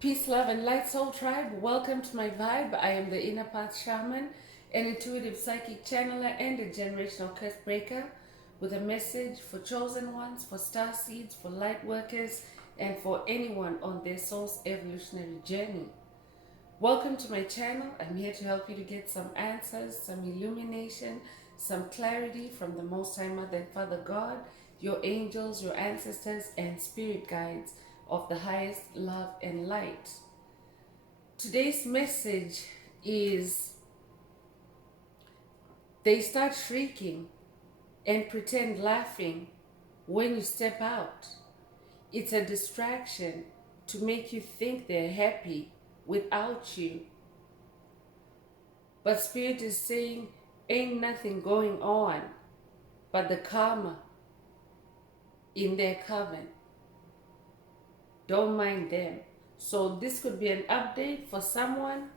Peace, love, and light, soul tribe. Welcome to my vibe. I am the Inner Path Shaman, an intuitive psychic channeler, and a generational curse breaker with a message for chosen ones, for star seeds, for light workers, and for anyone on their soul's evolutionary journey. Welcome to my channel. I'm here to help you to get some answers, some illumination, some clarity from the Most High Mother and Father God, your angels, your ancestors, and spirit guides of the highest love and light. Today's message is they start shrieking and pretend laughing when you step out. It's a distraction to make you think they're happy without you. But Spirit is saying, ain't nothing going on but the karma in their coven. Don't mind them. So this could be an update for someone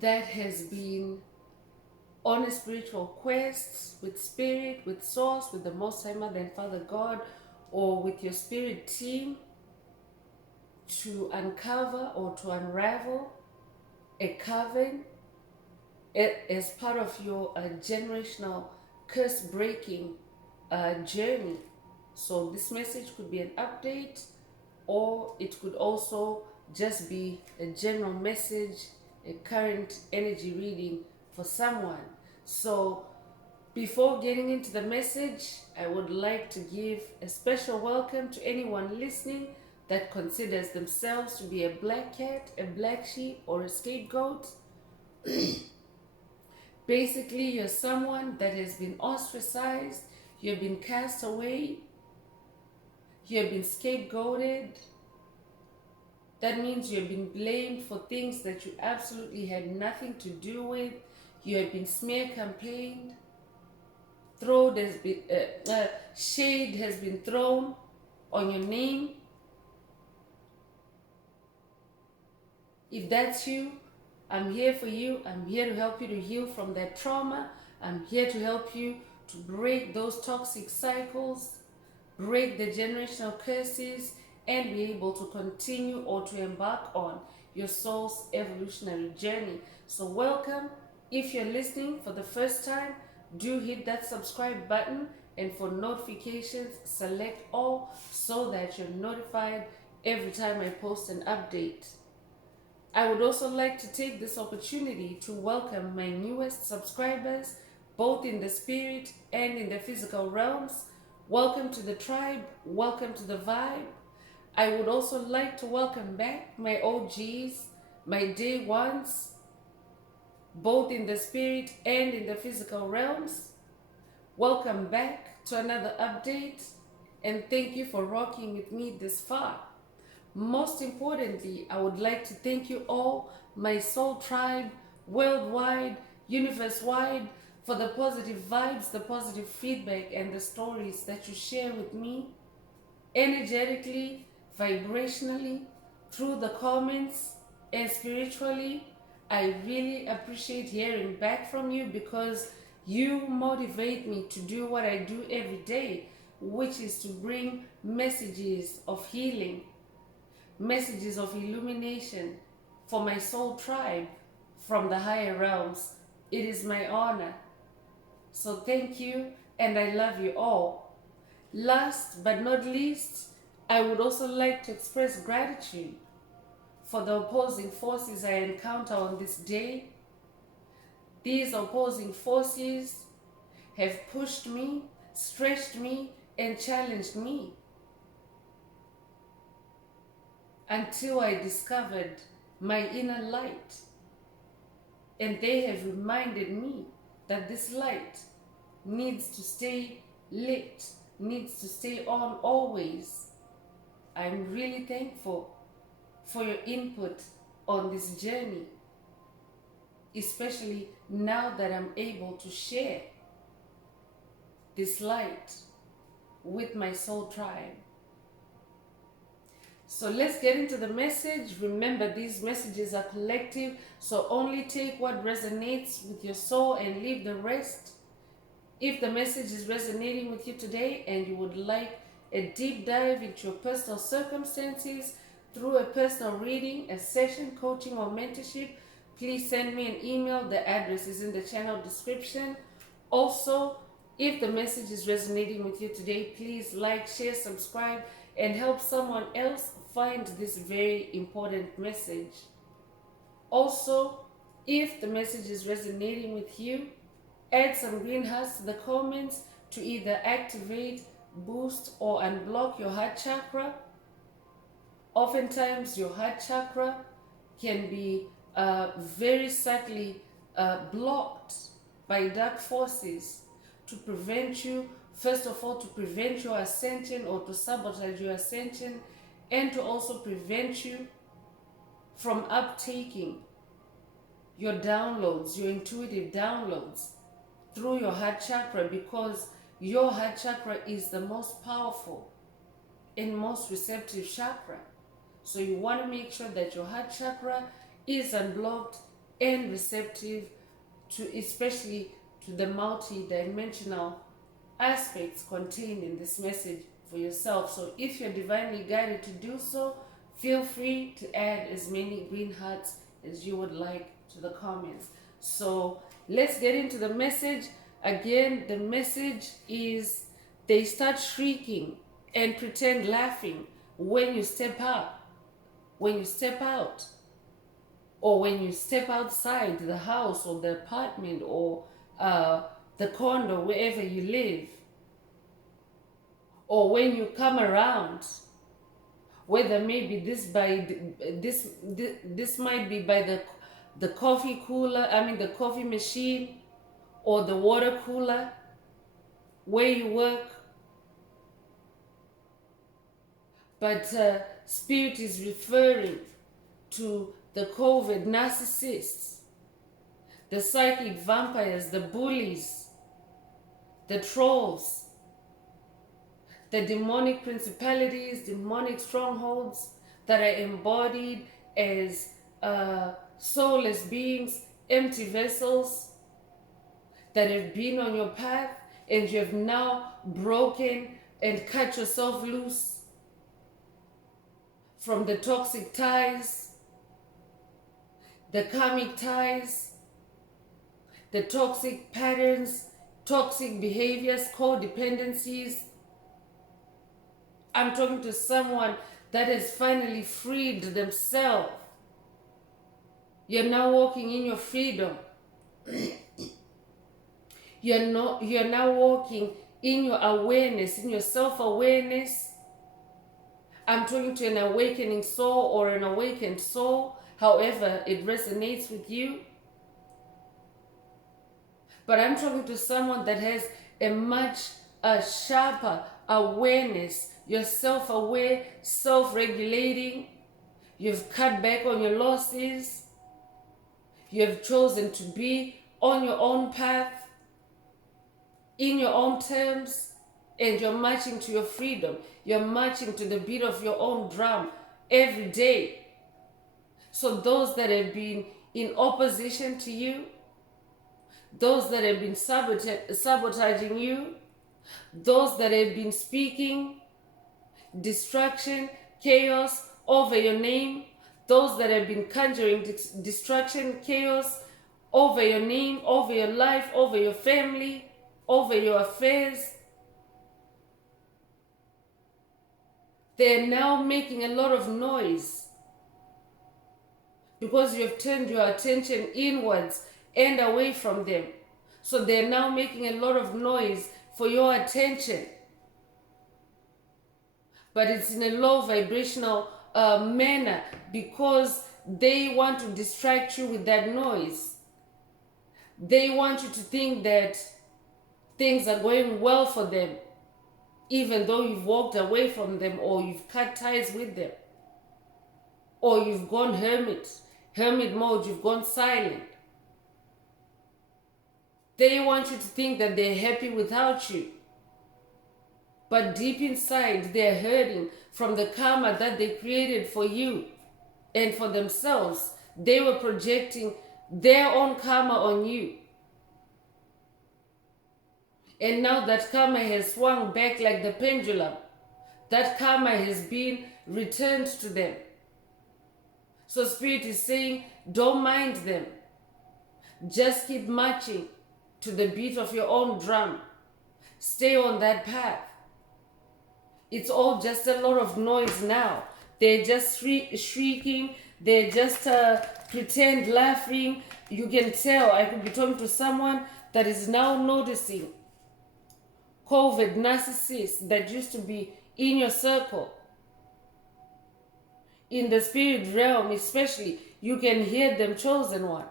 that has been on a spiritual quest with spirit, with source, with the Most High Mother and Father God, or with your spirit team to uncover or to unravel a coven as part of your generational curse breaking journey. So this message could be an update, or it could also just be a general message, a current energy reading for someone. So before getting into the message, I would like to give a special welcome to anyone listening that considers themselves to be a black cat, a black sheep, or a scapegoat. Basically, you're someone that has been ostracized, you've been cast away, you have been scapegoated. That means you have been blamed for things that you absolutely had nothing to do with. You have been smear campaigned. Shade has been thrown on your name. If that's you, I'm here for you. I'm here to help you to heal from that trauma. I'm here to help you to break those toxic cycles, break the generational curses, and be able to continue or to embark on your soul's evolutionary journey. So welcome. If you're listening for the first time, do hit that subscribe button, and for notifications, select all so that you're notified every time I post an update. I would also like to take this opportunity to welcome my newest subscribers, both in the spirit and in the physical realms. Welcome to the tribe, welcome to the vibe. I would also like to welcome back my OGs, my day ones, both in the spirit and in the physical realms. Welcome back to another update, and thank you for rocking with me this far. Most importantly, I would like to thank you all, my soul tribe, worldwide, universe-wide, for the positive vibes, the positive feedback, and the stories that you share with me energetically, vibrationally, through the comments, and spiritually. I really appreciate hearing back from you because you motivate me to do what I do every day, which is to bring messages of healing, messages of illumination for my soul tribe from the higher realms. It is my honor. So thank you, and I love you all. Last but not least, I would also like to express gratitude for the opposing forces I encounter on this day. These opposing forces have pushed me, stretched me, and challenged me until I discovered my inner light. And they have reminded me that this light needs to stay lit, needs to stay on always. I'm really thankful for your input on this journey, especially now that I'm able to share this light with my soul tribe. So let's get into the message. Remember, these messages are collective, so only take what resonates with your soul and leave the rest. If the message is resonating with you today and you would like a deep dive into your personal circumstances, through a personal reading, a session, coaching, or mentorship, please send me an email. The address is in the channel description. Also, if the message is resonating with you today, please like, share, subscribe, and help someone else find this very important message. Also, if the message is resonating with you, add some green hearts to the comments to either activate, boost, or unblock your heart chakra. Oftentimes, your heart chakra can be very subtly blocked by dark forces to prevent you, first of all, to prevent your ascension or to sabotage your ascension, and to also prevent you from uptaking your downloads, your intuitive downloads through your heart chakra, because your heart chakra is the most powerful and most receptive chakra. So you want to make sure that your heart chakra is unblocked and receptive to, especially to the multi-dimensional aspects contained in this message for yourself. So if you're divinely guided to do so, feel free to add as many green hearts as you would like to the comments. So let's get into the message. Again, the message is they start shrieking and pretend laughing when you step out, when you step out, or when you step outside the house or the apartment or the condo, wherever you live, or when you come around, whether maybe this might be by the coffee cooler, the coffee machine, or the water cooler where you work. But Spirit is referring to the COVID narcissists, the psychic vampires, the bullies, the trolls, the demonic principalities, demonic strongholds that are embodied as soulless beings, empty vessels that have been on your path, and you have now broken and cut yourself loose from the toxic ties, the karmic ties, the toxic patterns, toxic behaviors, codependencies. I'm talking to someone that has finally freed themselves. You're now walking in your freedom. You're now walking in your awareness, in your self-awareness. I'm talking to an awakening soul or an awakened soul, however it resonates with you. But I'm talking to someone that has a much sharper awareness. You're self-aware, self-regulating. You've cut back on your losses. You have chosen to be on your own path, in your own terms, and you're marching to your freedom. You're marching to the beat of your own drum every day. So those that have been in opposition to you, those that have been sabotaging you, those that have been speaking destruction, chaos over your name, those that have been conjuring destruction, chaos over your name, over your life, over your family, over your affairs, they're now making a lot of noise because you have turned your attention inwards and away from them. So they're now making a lot of noise for your attention. But it's in a low vibrational manner because they want to distract you with that noise. They want you to think that things are going well for them, even though you've walked away from them, or you've cut ties with them, or you've gone hermit mode, you've gone silent. They want you to think that they're happy without you. But deep inside, they're hurting from the karma that they created for you and for themselves. They were projecting their own karma on you. And now that karma has swung back like the pendulum. That karma has been returned to them. So Spirit is saying, don't mind them. Just keep marching to the beat of your own drum. Stay on that path. It's all just a lot of noise now. They're just shrieking. They're just pretend laughing. You can tell. I could be talking to someone that is now noticing COVID narcissists that used to be in your circle. In the spirit realm especially, you can hear them, chosen one.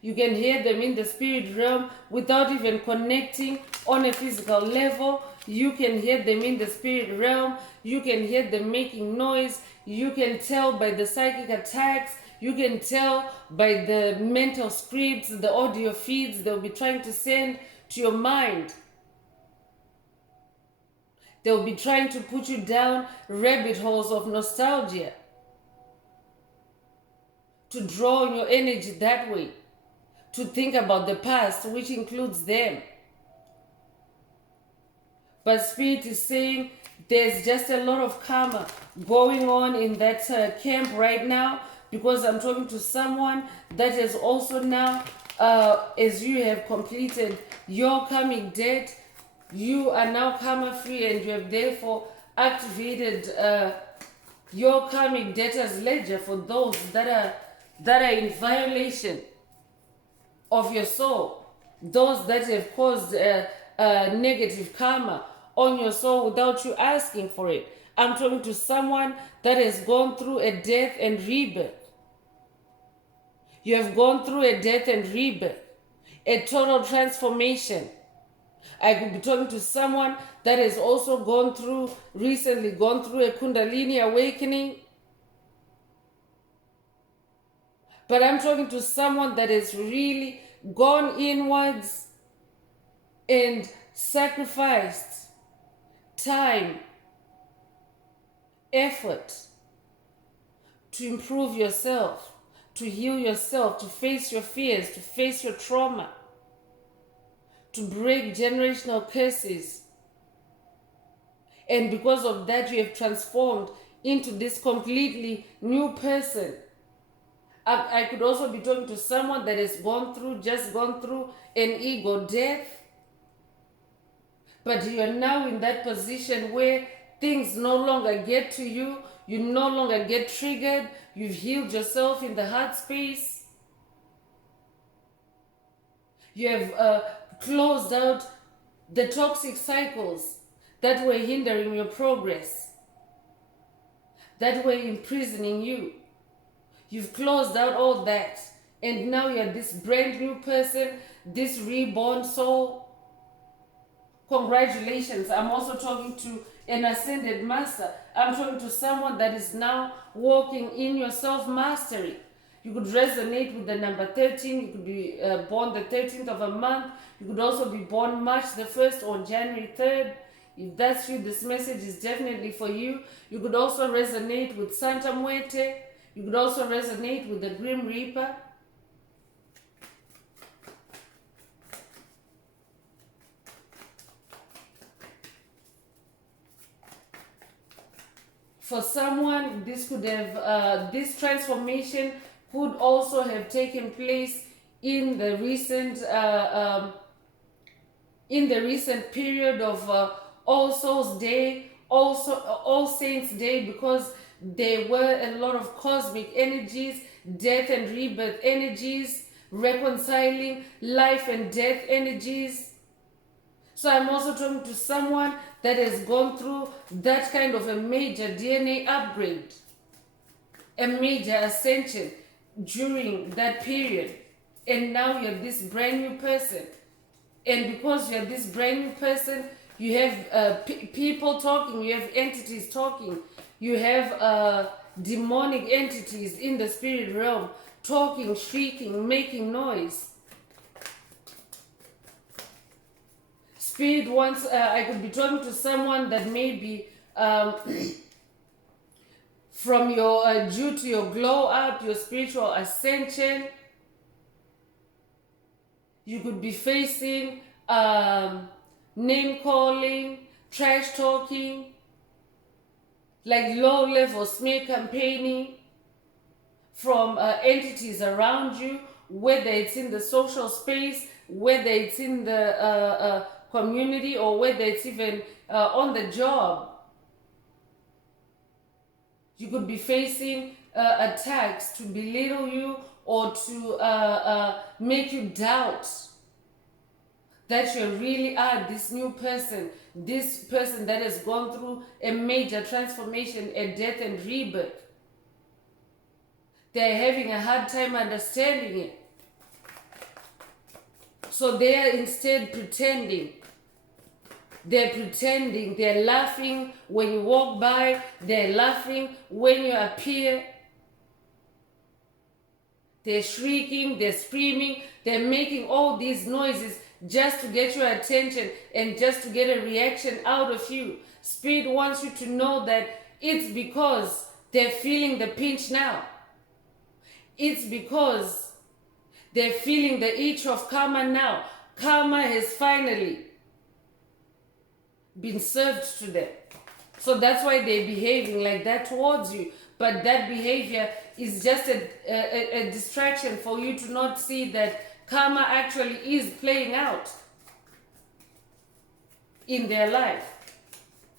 You can hear them in the spirit realm without even connecting on a physical level. You can hear them in the spirit realm. You can hear them making noise. You can tell by the psychic attacks. You can tell by the mental scripts, the audio feeds they'll be trying to send to your mind. They'll be trying to put you down rabbit holes of nostalgia, to draw on your energy that way, to think about the past, which includes them. But Spirit is saying there's just a lot of karma going on in that camp right now, because I'm talking to someone that is also now, as you have completed your karmic debt, you are now karma free, and you have therefore activated your karmic debtors ledger for those that are in violation of your soul, those that have caused negative karma on your soul without you asking for it. I'm talking to someone that has gone through a death and rebirth. You have gone through a death and rebirth, a total transformation. I could be talking to someone that has also recently gone through a Kundalini awakening. But I'm talking to someone that has really gone inwards and sacrificed time, effort to improve yourself, to heal yourself, to face your fears, to face your trauma, to break generational curses. And because of that, you have transformed into this completely new person. I could also be talking to someone that has just gone through an ego death. But you are now in that position where things no longer get to you. You no longer get triggered. You've healed yourself in the heart space. You have closed out the toxic cycles that were hindering your progress, that were imprisoning you. You've closed out all that, and now you're this brand new person, this reborn soul. Congratulations. I'm also talking to an ascended master. I'm talking to someone that is now walking in your self-mastery. You could resonate with the number 13. You could be born the 13th of a month. You could also be born March the 1st or January 3rd. If that's you, this message is definitely for you. You could also resonate with Santa Muerte. You could also resonate with the Grim Reaper. For someone, this could have this transformation could also have taken place in the recent period of All Souls Day, also All Saints Day, because there were a lot of cosmic energies, death and rebirth energies, reconciling life and death energies. So I'm also talking to someone that has gone through that kind of a major DNA upgrade, a major ascension during that period. And now you're this brand new person. And because you're this brand new person, you have people talking, you have entities talking, you have demonic entities in the spirit realm talking, shrieking, making noise. Spirit wants, I could be talking to someone that may be from your, due to your glow up, your spiritual ascension, you could be facing name calling, trash talking, like low level smear campaigning. from entities around you, whether it's in the social space, whether it's in the community, or whether it's even on the job. You could be facing attacks to belittle you or to make you doubt that you really are this new person, this person that has gone through a major transformation, a death and rebirth. They're having a hard time understanding it. So they are instead pretending. They're pretending. They're laughing when you walk by. They're laughing when you appear. They're shrieking. They're screaming. They're making all these noises just to get your attention and just to get a reaction out of you. Spirit wants you to know that it's because they're feeling the pinch now. It's because they're feeling the itch of karma now. Karma has finally been served to them. So that's why they're behaving like that towards you. But that behavior is just a distraction for you to not see that karma actually is playing out in their life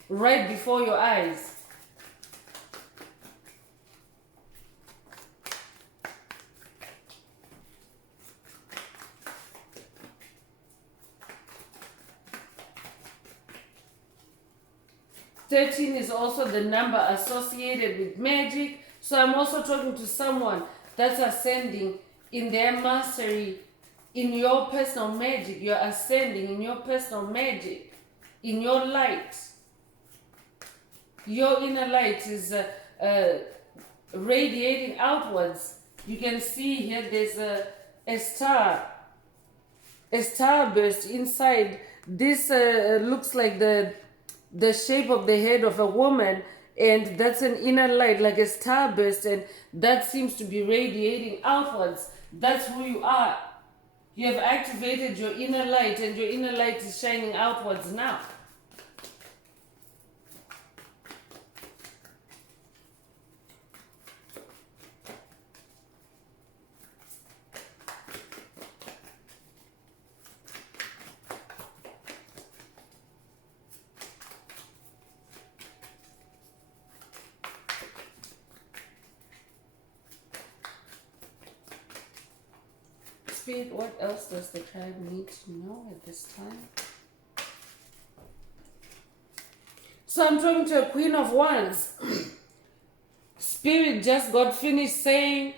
right before your eyes. Thirteen is also the number associated with magic. So I'm also talking to someone that's ascending in their mastery, in your personal magic. You're ascending in your personal magic, in your light. Your inner light is radiating outwards. You can see here there's a starburst inside. This looks like the shape of the head of a woman, and that's an inner light, like a starburst, and that seems to be radiating outwards. That's who you are. You have activated your inner light, and your inner light is shining outwards now. Spirit, what else does the tribe need to know at this time? So I'm talking to a Queen of Wands. Spirit just got finished saying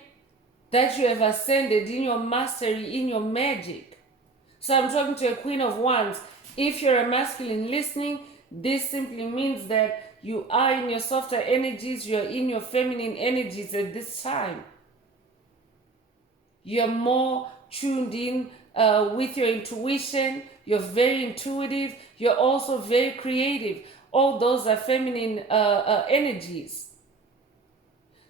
that you have ascended in your mastery, in your magic. So I'm talking to a Queen of Wands. If you're a masculine listening, this simply means that you are in your softer energies, you're in your feminine energies at this time. You're more tuned in with your intuition. You're very intuitive. You're also very creative. All those are feminine energies.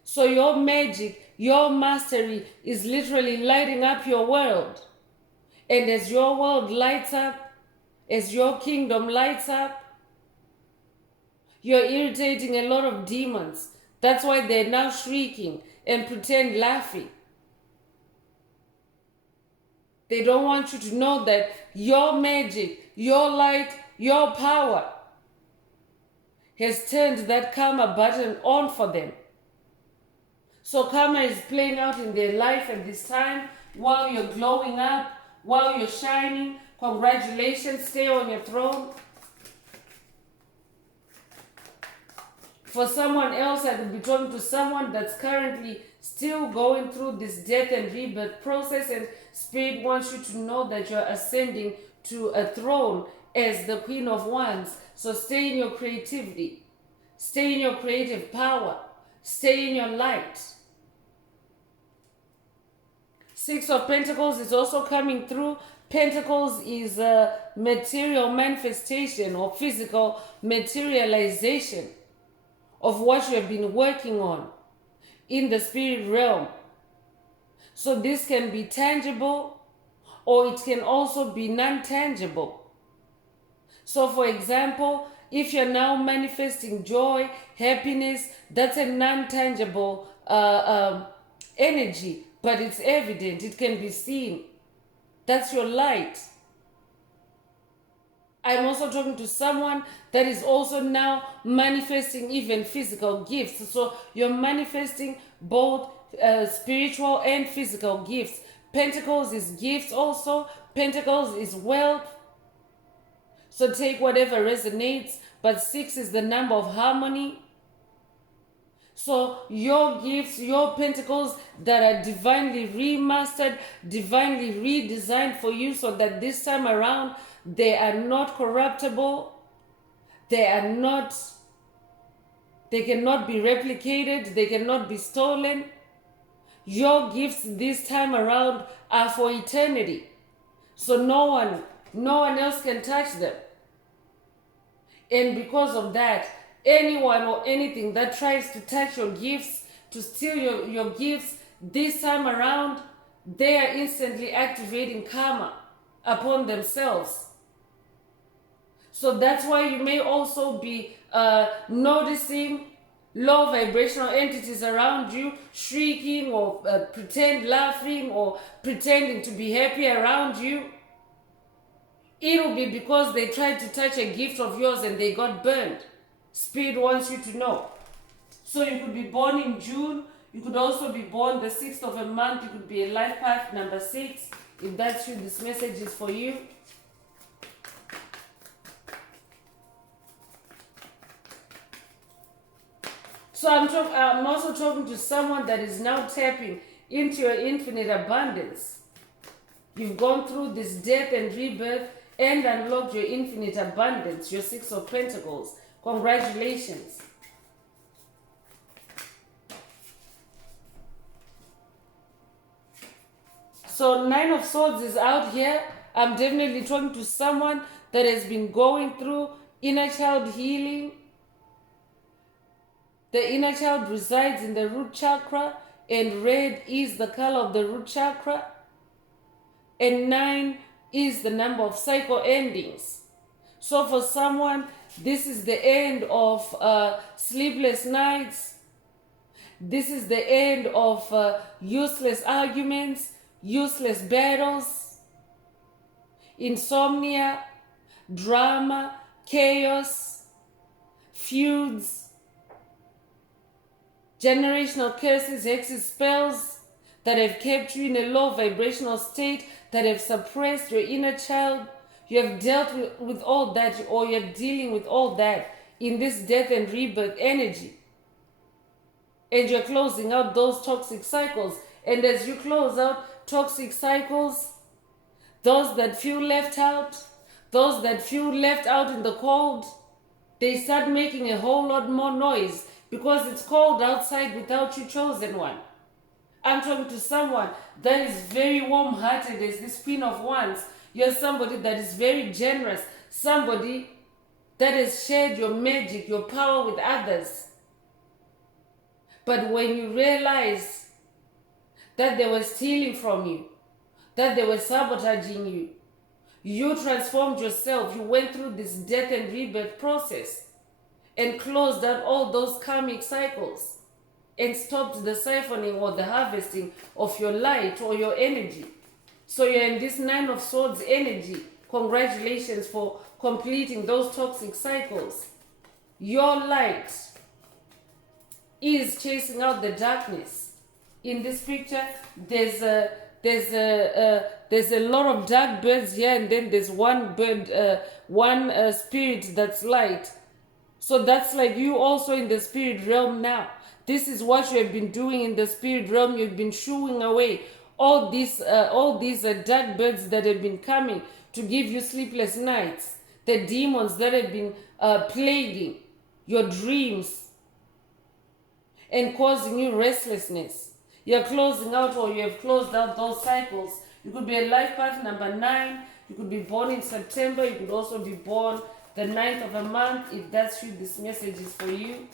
So your magic, your mastery is literally lighting up your world. And as your world lights up, as your kingdom lights up, you're irritating a lot of demons. That's why they're now shrieking and pretend laughing. They don't want you to know that your magic, your light, your power has turned that karma button on for them. So karma is playing out in their life at this time while you're glowing up, while you're shining. Congratulations, stay on your throne. For someone else, I could be talking to someone that's currently still going through this death and rebirth process, and Spirit wants you to know that you're ascending to a throne as the Queen of Wands. So stay in your creativity. Stay in your creative power. Stay in your light. Six of Pentacles is also coming through. Pentacles is a material manifestation or physical materialization of what you have been working on in the spirit realm. So this can be tangible or it can also be non-tangible. So for example, if you're now manifesting joy, happiness, that's a non-tangible energy, but it's evident, it can be seen. That's your light. I'm also talking to someone that is also now manifesting even physical gifts. So you're manifesting both spiritual and physical gifts. Pentacles is gifts also. Pentacles is wealth. So take whatever resonates. But 6 is the number of harmony. So your gifts, your pentacles that are divinely remastered, divinely redesigned for you, so that this time around they are not corruptible, they cannot be replicated, they cannot be stolen. Your gifts this time around are for eternity. So no one else can touch them. And because of that, anyone or anything that tries to touch your gifts, to steal your gifts this time around, they are instantly activating karma upon themselves. So that's why you may also be noticing low vibrational entities around you shrieking or pretend laughing or pretending to be happy around you. It will be because they tried to touch a gift of yours and they got burned. Spirit wants you to know. So you could be born in June. You could also be born the 6th of a month. You could be a life path number 6. If that's you, this message is for you. So I'm also talking to someone that is now tapping into your infinite abundance. You've gone through this death and rebirth and unlocked your infinite abundance, your 6 of Pentacles. Congratulations. So 9 of Swords is out here. I'm definitely talking to someone that has been going through inner child healing. The inner child resides in the root chakra, and red is the color of the root chakra. And 9 is the number of cycle endings. So for someone, this is the end of sleepless nights. This is the end of useless arguments, useless battles, insomnia, drama, chaos, feuds, generational curses, hexes, spells that have kept you in a low vibrational state, that have suppressed your inner child. You have dealt with all that, or you're dealing with all that in this death and rebirth energy. And you're closing out those toxic cycles. And as you close out toxic cycles, those that feel left out, those that feel left out in the cold, they start making a whole lot more noise because it's cold outside without you, chosen one. I'm talking to someone that is very warm-hearted as this Queen of Wands. You're somebody that is very generous, somebody that has shared your magic, your power with others. But when you realize that they were stealing from you, that they were sabotaging you, you transformed yourself. You went through this death and rebirth process and closed out all those karmic cycles and stopped the siphoning or the harvesting of your light or your energy. So you're in this 9 of Swords energy. Congratulations for completing those toxic cycles. Your light is chasing out the darkness. In this picture, there's a lot of dark birds here, and then there's one bird, one spirit that's light. So that's like you also in the spirit realm now. This is what you have been doing in the spirit realm. You've been shooing away all these dark birds that have been coming to give you sleepless nights. The demons that have been plaguing your dreams and causing you restlessness. You're closing out, or you have closed out those cycles. You could be a life path number 9. You could be born in September. You could also be born the 9th of a month. If that's you, this message is for you.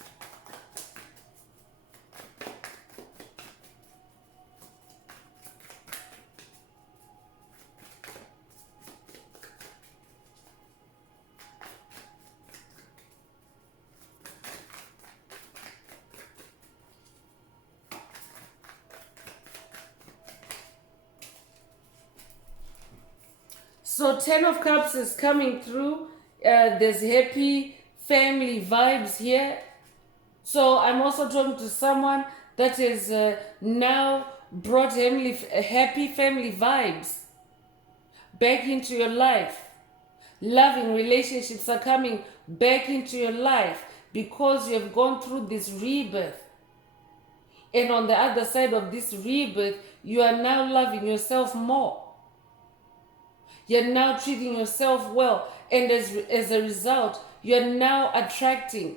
So 10 of Cups is coming through. There's happy family vibes here. So I'm also talking to someone that has now brought happy family vibes back into your life. Loving relationships are coming back into your life because you have gone through this rebirth. And on the other side of this rebirth, you are now loving yourself more. You're now treating yourself well. And as a result, you're now attracting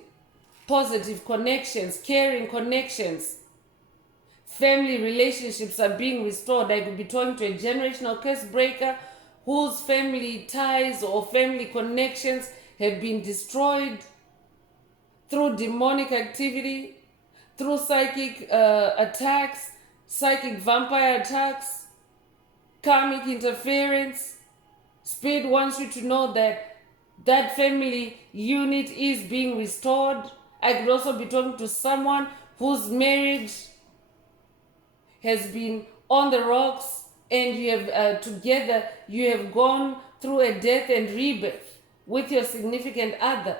positive connections, caring connections. Family relationships are being restored. I could be talking to a generational curse breaker whose family ties or family connections have been destroyed through demonic activity, through psychic attacks, psychic vampire attacks, karmic interference. Spirit wants you to know that that family unit is being restored. I could also be talking to someone whose marriage has been on the rocks, and you have together you have gone through a death and rebirth with your significant other,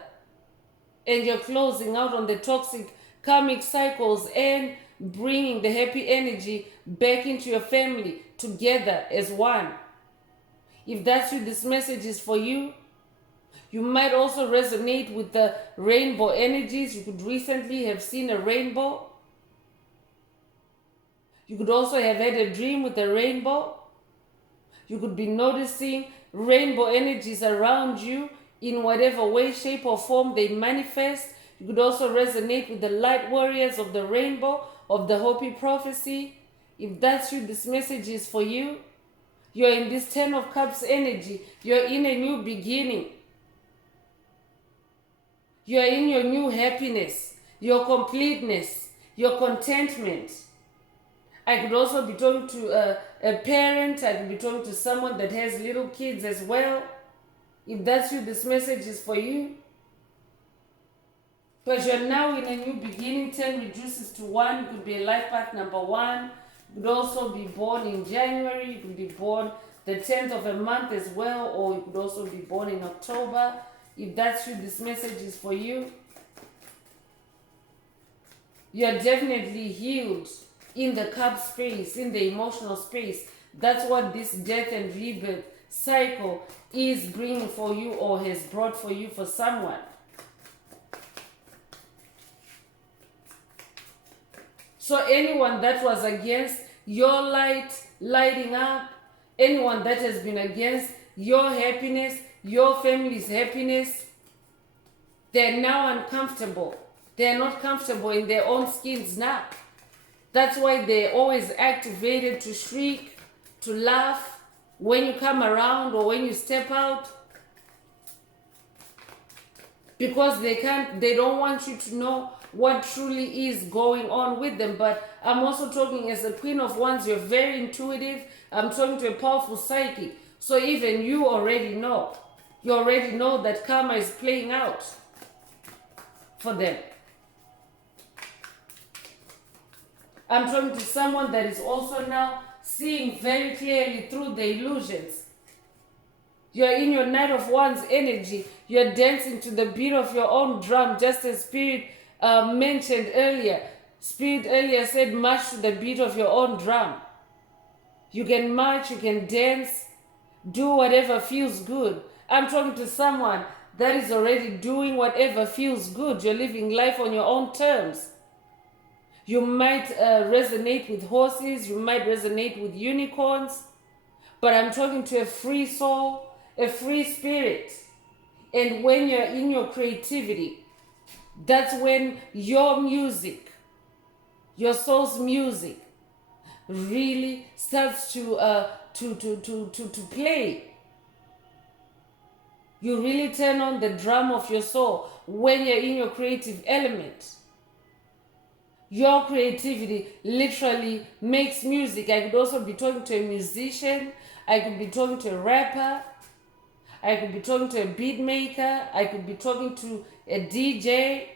and you're closing out on the toxic karmic cycles and bringing the happy energy back into your family together as one. If that's you, this message is for you. You might also resonate with the rainbow energies. You could recently have seen a rainbow. You could also have had a dream with a rainbow. You could be noticing rainbow energies around you in whatever way, shape, or form they manifest. You could also resonate with the light warriors of the rainbow, of the Hopi prophecy. If that's you, this message is for you. You're in this 10 of Cups energy. You're in a new beginning. You're in your new happiness, your completeness, your contentment. I could also be talking to a parent. I could be talking to someone that has little kids as well. If that's you, this message is for you. Because you're now in a new beginning. 10 reduces to 1. You could be a life path number 1. You could also be born in January. You could be born the 10th of a month as well. Or you could also be born in October. If that's you, this message is for you. You're definitely healed in the cup space, in the emotional space. That's what this death and rebirth cycle is bringing for you, or has brought for you for someone. So anyone that was against your lighting up, anyone that has been against your happiness, your family's happiness, they're now uncomfortable. They're not comfortable in their own skins now. That's why they're always activated to shriek, to laugh when you come around or when you step out. Because they don't want you to know what truly is going on with them. But I'm also talking as a Queen of Wands, you're very intuitive. I'm talking to a powerful psychic. So even you already know. You already know that karma is playing out for them. I'm talking to someone that is also now seeing very clearly through the illusions. You're in your Knight of Wands energy. You're dancing to the beat of your own drum, just as Spirit mentioned earlier. Spirit earlier said, march to the beat of your own drum. You can march, you can dance, do whatever feels good. I'm talking to someone that is already doing whatever feels good. You're living life on your own terms. You might resonate with horses, you might resonate with unicorns, but I'm talking to a free soul, a free spirit. And when you're in your creativity, that's when your music, your soul's music, really starts to play. You really turn on the drum of your soul when you're in your creative element. Your creativity literally makes music. I could also be talking to a musician. I could be talking to a rapper. I could be talking to a beat maker. I could be talking to a DJ.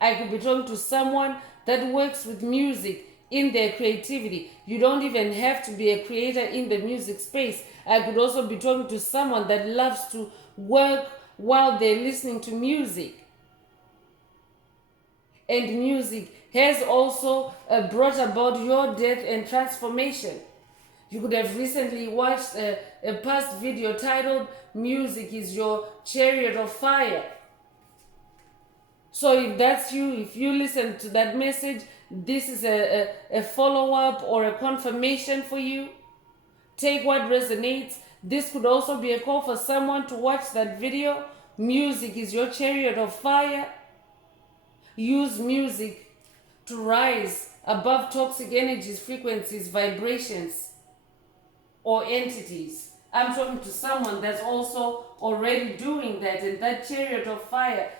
I could be talking to someone that works with music in their creativity. You don't even have to be a creator in the music space. I could also be talking to someone that loves to work while they're listening to music. And music has also brought about your death and transformation. You could have recently watched a past video titled Music is Your Chariot of Fire. So if that's you, if you listen to that message, this is a follow-up or a confirmation for you. Take what resonates. This could also be a call for someone to watch that video. Music is your chariot of fire. Use music to rise above toxic energies, frequencies, vibrations, or entities. I'm talking to someone that's also already doing that, and that chariot of fire,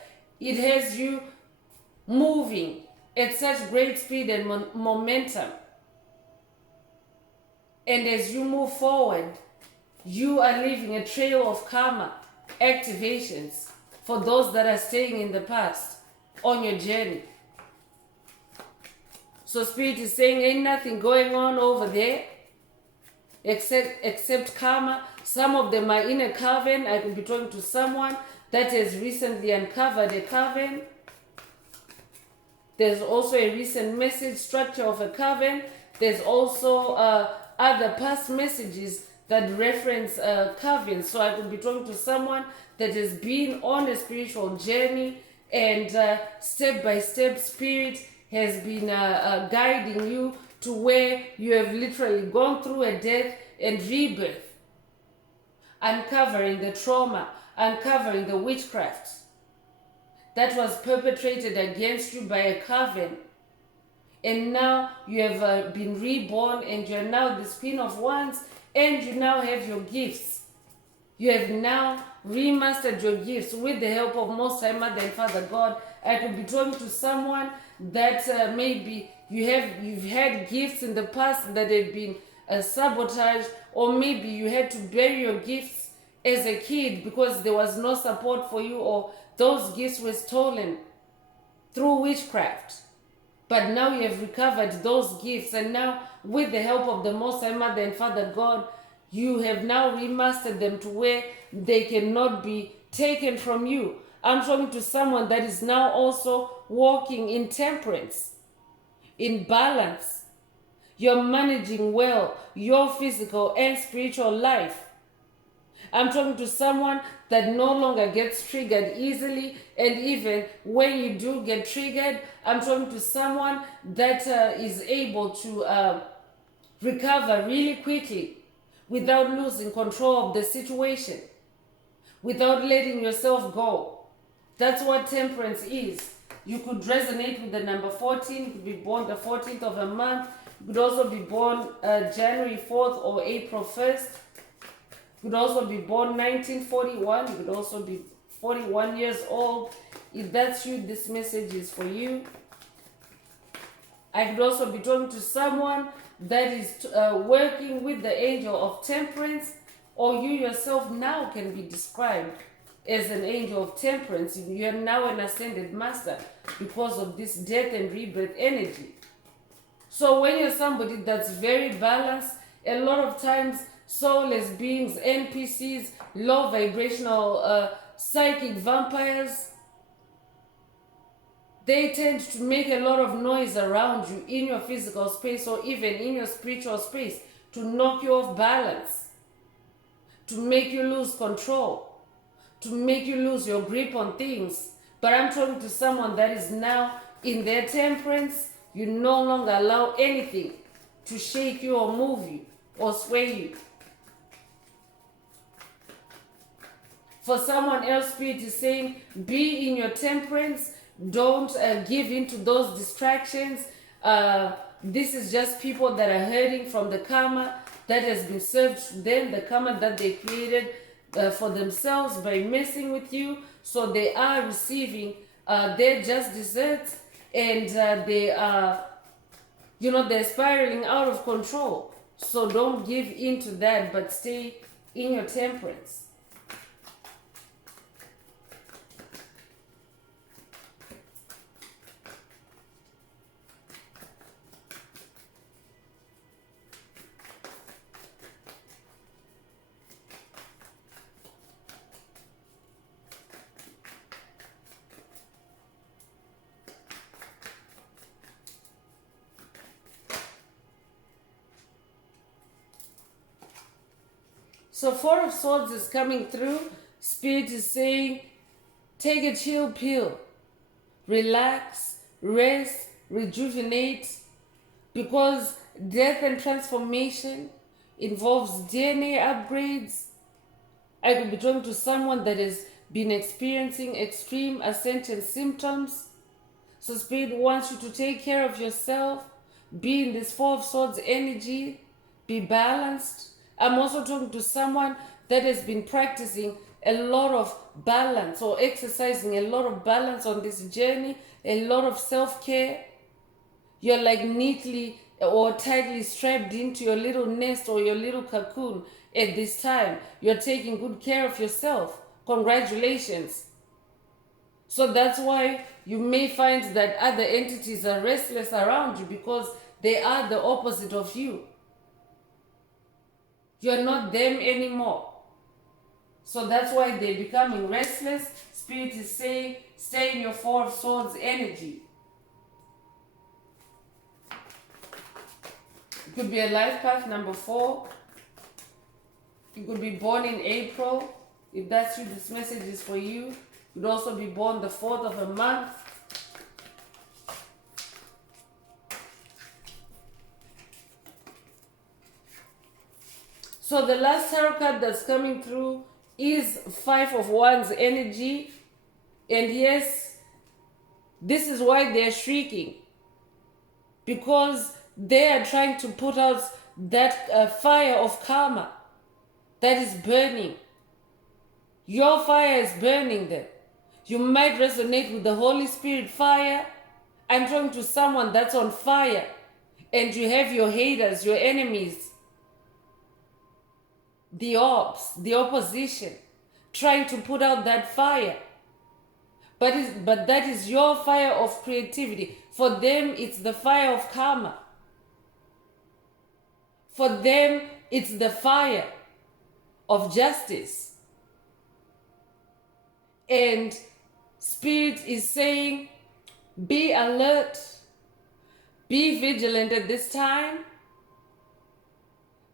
it has you moving at such great speed and momentum. And as you move forward, you are leaving a trail of karma activations for those that are staying in the past on your journey. So Spirit is saying ain't nothing going on over there except karma. Some of them are in a coven. I could be talking to someone that has recently uncovered a coven. There's also a recent message structure of a coven. There's also other past messages that reference covens. So I could be talking to someone that has been on a spiritual journey, and step by step Spirit has been guiding you to where you have literally gone through a death and rebirth, uncovering the trauma, uncovering the witchcraft that was perpetrated against you by a coven. And now you have been reborn, and you're now the Queen of Wands, and you now have your gifts. You have now remastered your gifts with the help of Most High Mother and Father God. I could be talking to someone that maybe you've had gifts in the past that have been sabotaged, or maybe you had to bury your gifts as a kid because there was no support for you, or those gifts were stolen through witchcraft. But now you have recovered those gifts, and now with the help of the Most High Mother and Father God, you have now remastered them to where they cannot be taken from you. I'm talking to someone that is now also walking in temperance, in balance. You're managing well your physical and spiritual life. I'm talking to someone that no longer gets triggered easily, and even when you do get triggered, I'm talking to someone that is able to recover really quickly without losing control of the situation, without letting yourself go. That's what temperance is. You could resonate with the number 14. You could be born the 14th of a month. You could also be born January 4th or April 1st. You could also be born 1941. You could also be 41 years old. If that's you, this message is for you. I could also be talking to someone that is working with the angel of temperance, or you yourself now can be described as an angel of temperance. You are now an ascended master because of this death and rebirth energy. So when you're somebody that's very balanced, a lot of times soulless beings, NPCs, low vibrational psychic vampires, they tend to make a lot of noise around you in your physical space or even in your spiritual space to knock you off balance, to make you lose control, to make you lose your grip on things. But I'm talking to someone that is now in their temperance. You no longer allow anything to shake you or move you or sway you. For someone else, Spirit is saying, be in your temperance. Don't give in to those distractions. This is just people that are hurting from the karma that has been served to them, the karma that they created for themselves by messing with you. So they are receiving their just desserts, and they are, they're spiraling out of control. So don't give in to that, but stay in your temperance. So Four of Swords is coming through. Spirit is saying, take a chill pill. Relax, rest, rejuvenate. Because death and transformation involves DNA upgrades. I could be talking to someone that has been experiencing extreme ascension symptoms. So Spirit wants you to take care of yourself, be in this Four of Swords energy, be balanced. I'm also talking to someone that has been practicing a lot of balance or exercising a lot of balance on this journey, a lot of self-care. You're like neatly or tightly strapped into your little nest or your little cocoon at this time. You're taking good care of yourself. Congratulations. So that's why you may find that other entities are restless around you, because they are the opposite of you. You're not them anymore. So that's why they're becoming restless. Spirit is saying, stay in your Four of Swords energy. It could be a life path number 4. You could be born in April. If that's you, this message is for you. You could also be born the 4th of a month. So the last tarot card that's coming through is Five of Wands energy. And yes, this is why they're shrieking. Because they are trying to put out that fire of karma that is burning. Your fire is burning them. You might resonate with the Holy Spirit fire. I'm talking to someone that's on fire, and you have your haters, your enemies, the ops, the opposition, trying to put out that fire. But that is your fire of creativity. For them, it's the fire of karma. For them, it's the fire of justice. And Spirit is saying, be alert, be vigilant at this time.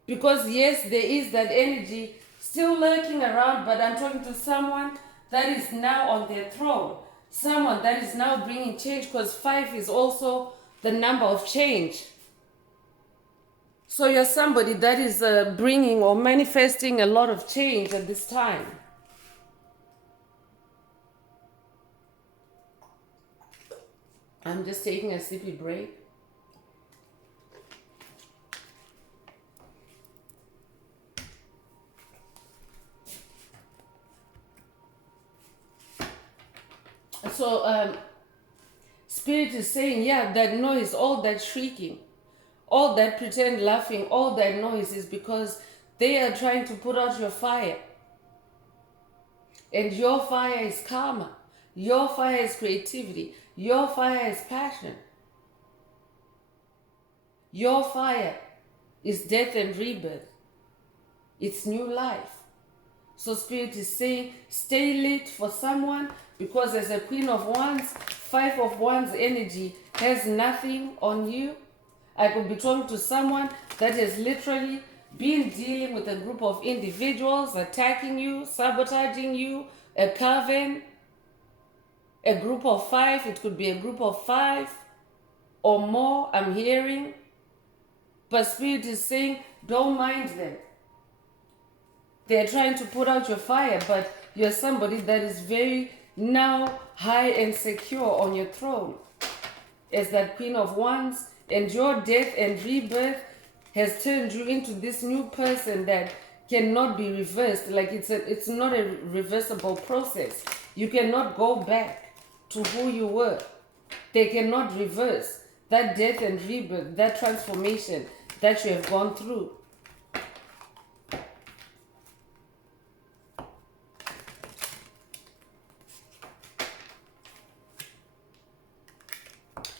Because yes, there is that energy still lurking around, but I'm talking to someone that is now on their throne. Someone that is now bringing change, because 5 is also the number of change. So you're somebody that is bringing or manifesting a lot of change at this time. I'm just taking a sippy break. So Spirit is saying, yeah, that noise, all that shrieking, all that pretend laughing, all that noise is because they are trying to put out your fire. And your fire is karma. Your fire is creativity. Your fire is passion. Your fire is death and rebirth. It's new life. So Spirit is saying, stay lit for someone, because as a Queen of Wands, 5 of Wands energy has nothing on you. I could be talking to someone that has literally been dealing with a group of individuals attacking you, sabotaging you, a coven, a group of 5. It could be a group of 5 or more, I'm hearing. But Spirit is saying, don't mind them. They're trying to put out your fire, but you're somebody that is very now high and secure on your throne as that Queen of Wands, and your death and rebirth has turned you into this new person that cannot be reversed. Like it's not a reversible process. You cannot go back to who you were. They cannot reverse that death and rebirth, that transformation that you have gone through.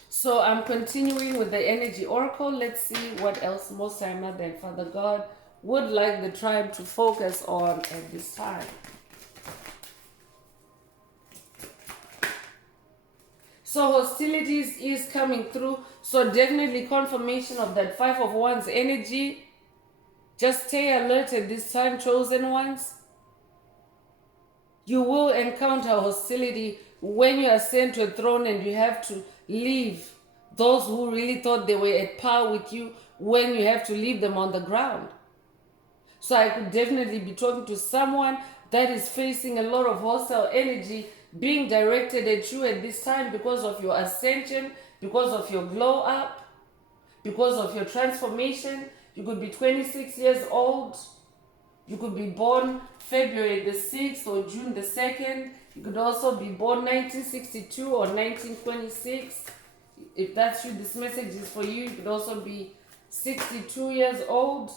So I'm continuing with the energy oracle. Let's see what else Most High Mother and Father God would like the tribe to focus on at this time. So hostilities is coming through. So definitely confirmation of that 5 of Wands energy. Just stay alert at this time, chosen ones. You will encounter hostility when you ascend to a throne and you have to leave those who really thought they were at par with you, when you have to leave them on the ground. So I could definitely be talking to someone that is facing a lot of hostile energy being directed at you at this time because of your ascension, because of your glow up, because of your transformation. You could be 26 years old. You could be born February the 6th or June the 2nd. You could also be born 1962 or 1926. If that's you, this message is for you. You could also be 62 years old.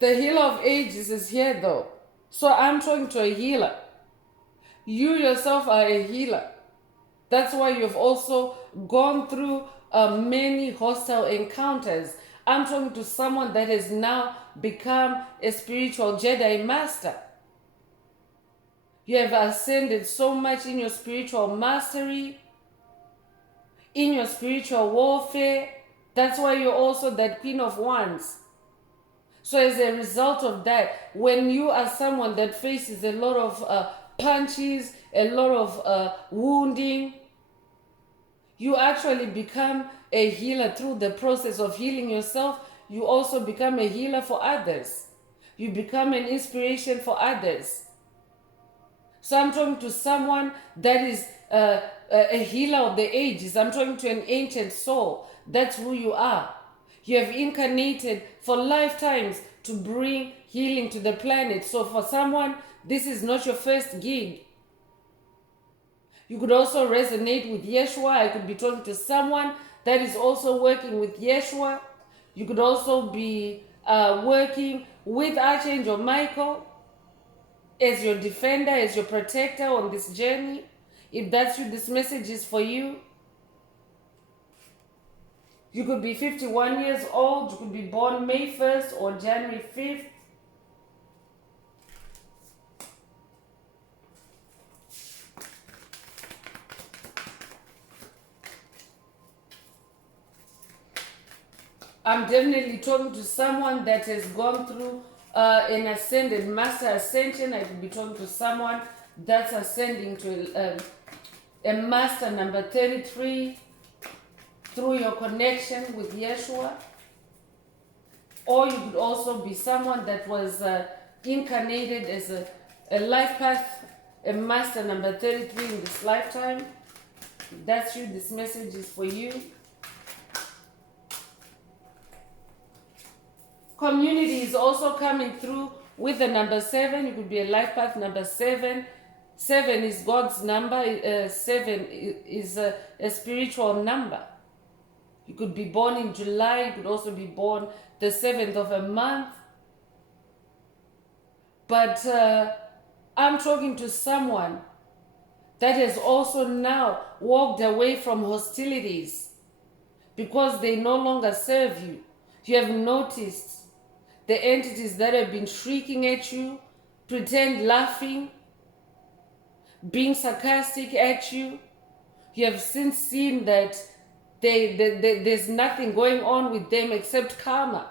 The healer of ages is here though. So I'm talking to a healer. You yourself are a healer. That's why you've also gone through many hostile encounters. I'm talking to someone that has now become a spiritual Jedi master. You have ascended so much in your spiritual mastery, in your spiritual warfare. That's why you're also that Queen of Wands. So as a result of that, when you are someone that faces a lot of punches, a lot of wounding, you actually become a healer through the process of healing yourself. You also become a healer for others. You become an inspiration for others. So I'm talking to someone that is a healer of the ages. I'm talking to an ancient soul. That's who you are. You have incarnated for lifetimes to bring healing to the planet. So for someone, this is not your first gig. You could also resonate with Yeshua. I could be talking to someone that is also working with Yeshua. You could also be working with Archangel Michael as your defender, as your protector on this journey. If that's you, this message is for you. You could be 51 years old. You could be born May 1st or January 5th. I'm definitely talking to someone that has gone through an ascended master ascension. I could be talking to someone that's ascending to a master number 33 through your connection with Yeshua. Or you could also be someone that was incarnated as a life path, a master number 33 in this lifetime. If that's you, this message is for you. Community is also coming through with the number 7. You could be a life path number 7. 7 is God's number. 7 is a spiritual number. You could be born in July. You could also be born the 7th of a month. But I'm talking to someone that has also now walked away from hostilities because they no longer serve you. You have noticed the entities that have been shrieking at you, pretend laughing, being sarcastic at you. You have since seen that there's nothing going on with them except karma.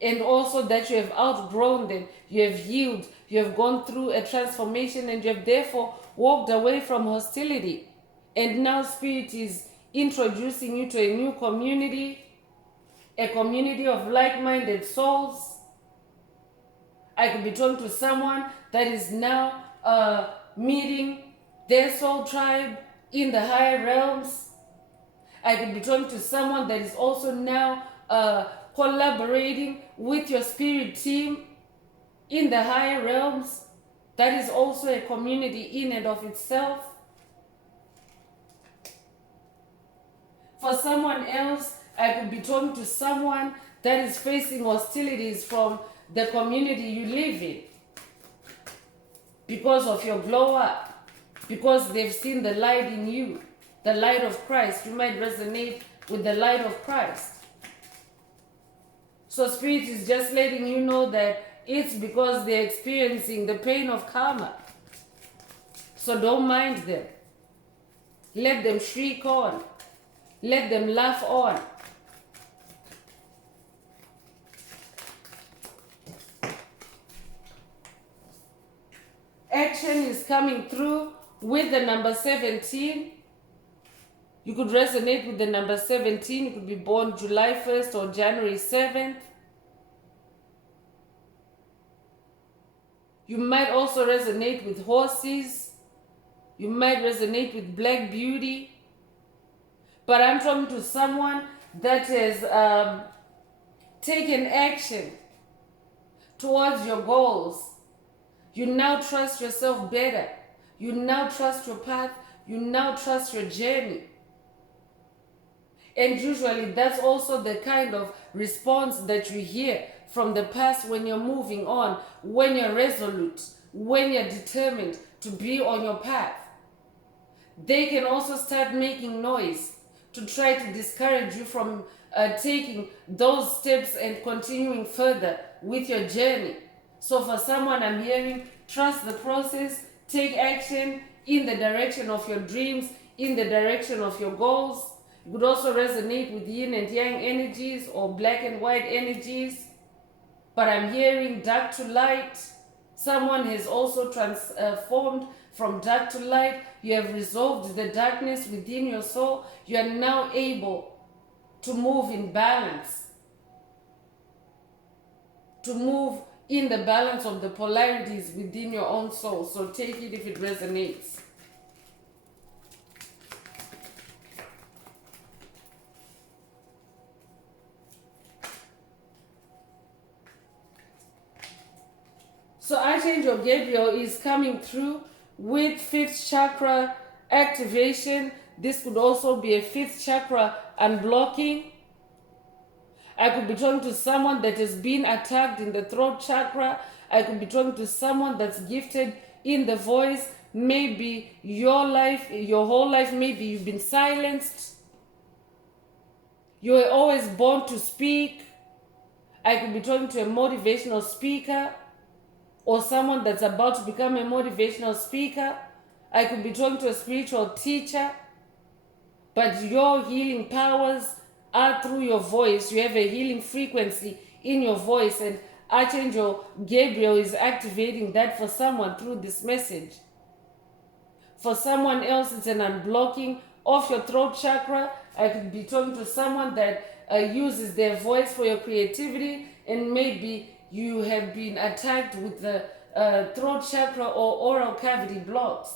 And also that you have outgrown them, you have healed, you have gone through a transformation, and you have therefore walked away from hostility. And now Spirit is introducing you to a new community, a community of like-minded souls. I could be talking to someone that is now meeting their soul tribe in the higher realms. I could be talking to someone that is also now collaborating with your spirit team in the higher realms. That is also a community in and of itself. For someone else, I could be talking to someone that is facing hostilities from the community you live in because of your glow up, because they've seen the light in you, the light of Christ. You might resonate with the light of Christ. So Spirit is just letting you know that it's because they're experiencing the pain of karma. So don't mind them. Let them shriek on. Let them laugh on. action is coming through with the number 17. You could resonate with the number 17. You could be born July 1st or January 7th. You might also resonate with horses. You might resonate with Black Beauty. But I'm talking to someone that has taken action towards your goals. You now trust yourself better. You now trust your path. You now trust your journey. And usually that's also the kind of response that you hear from the past when you're moving on, when you're resolute, when you're determined to be on your path. They can also start making noise to try to discourage you from taking those steps and continuing further with your journey. So for someone, I'm hearing, trust the process, take action in the direction of your dreams, in the direction of your goals. You could also resonate with yin and yang energies or black and white energies. But I'm hearing dark to light. Someone has also transformed from dark to light. You have resolved the darkness within your soul. You are now able to move in balance, to move in the balance of the polarities within your own soul. So take it if it resonates. So Archangel Gabriel is coming through with 5th chakra activation. This could also be a 5th chakra unblocking. I could be talking to someone that has been attacked in the throat chakra. I could be talking to someone that's gifted in the voice. Maybe your life, your whole life, maybe you've been silenced. You were always born to speak. I could be talking to a motivational speaker or someone that's about to become a motivational speaker. I could be talking to a spiritual teacher. But your healing powers are through your voice. You have a healing frequency in your voice, and Archangel Gabriel is activating that for someone through this message. For someone else, it's an unblocking of your throat chakra. I could be talking to someone that uses their voice for your creativity, and maybe you have been attacked with the throat chakra or oral cavity blocks.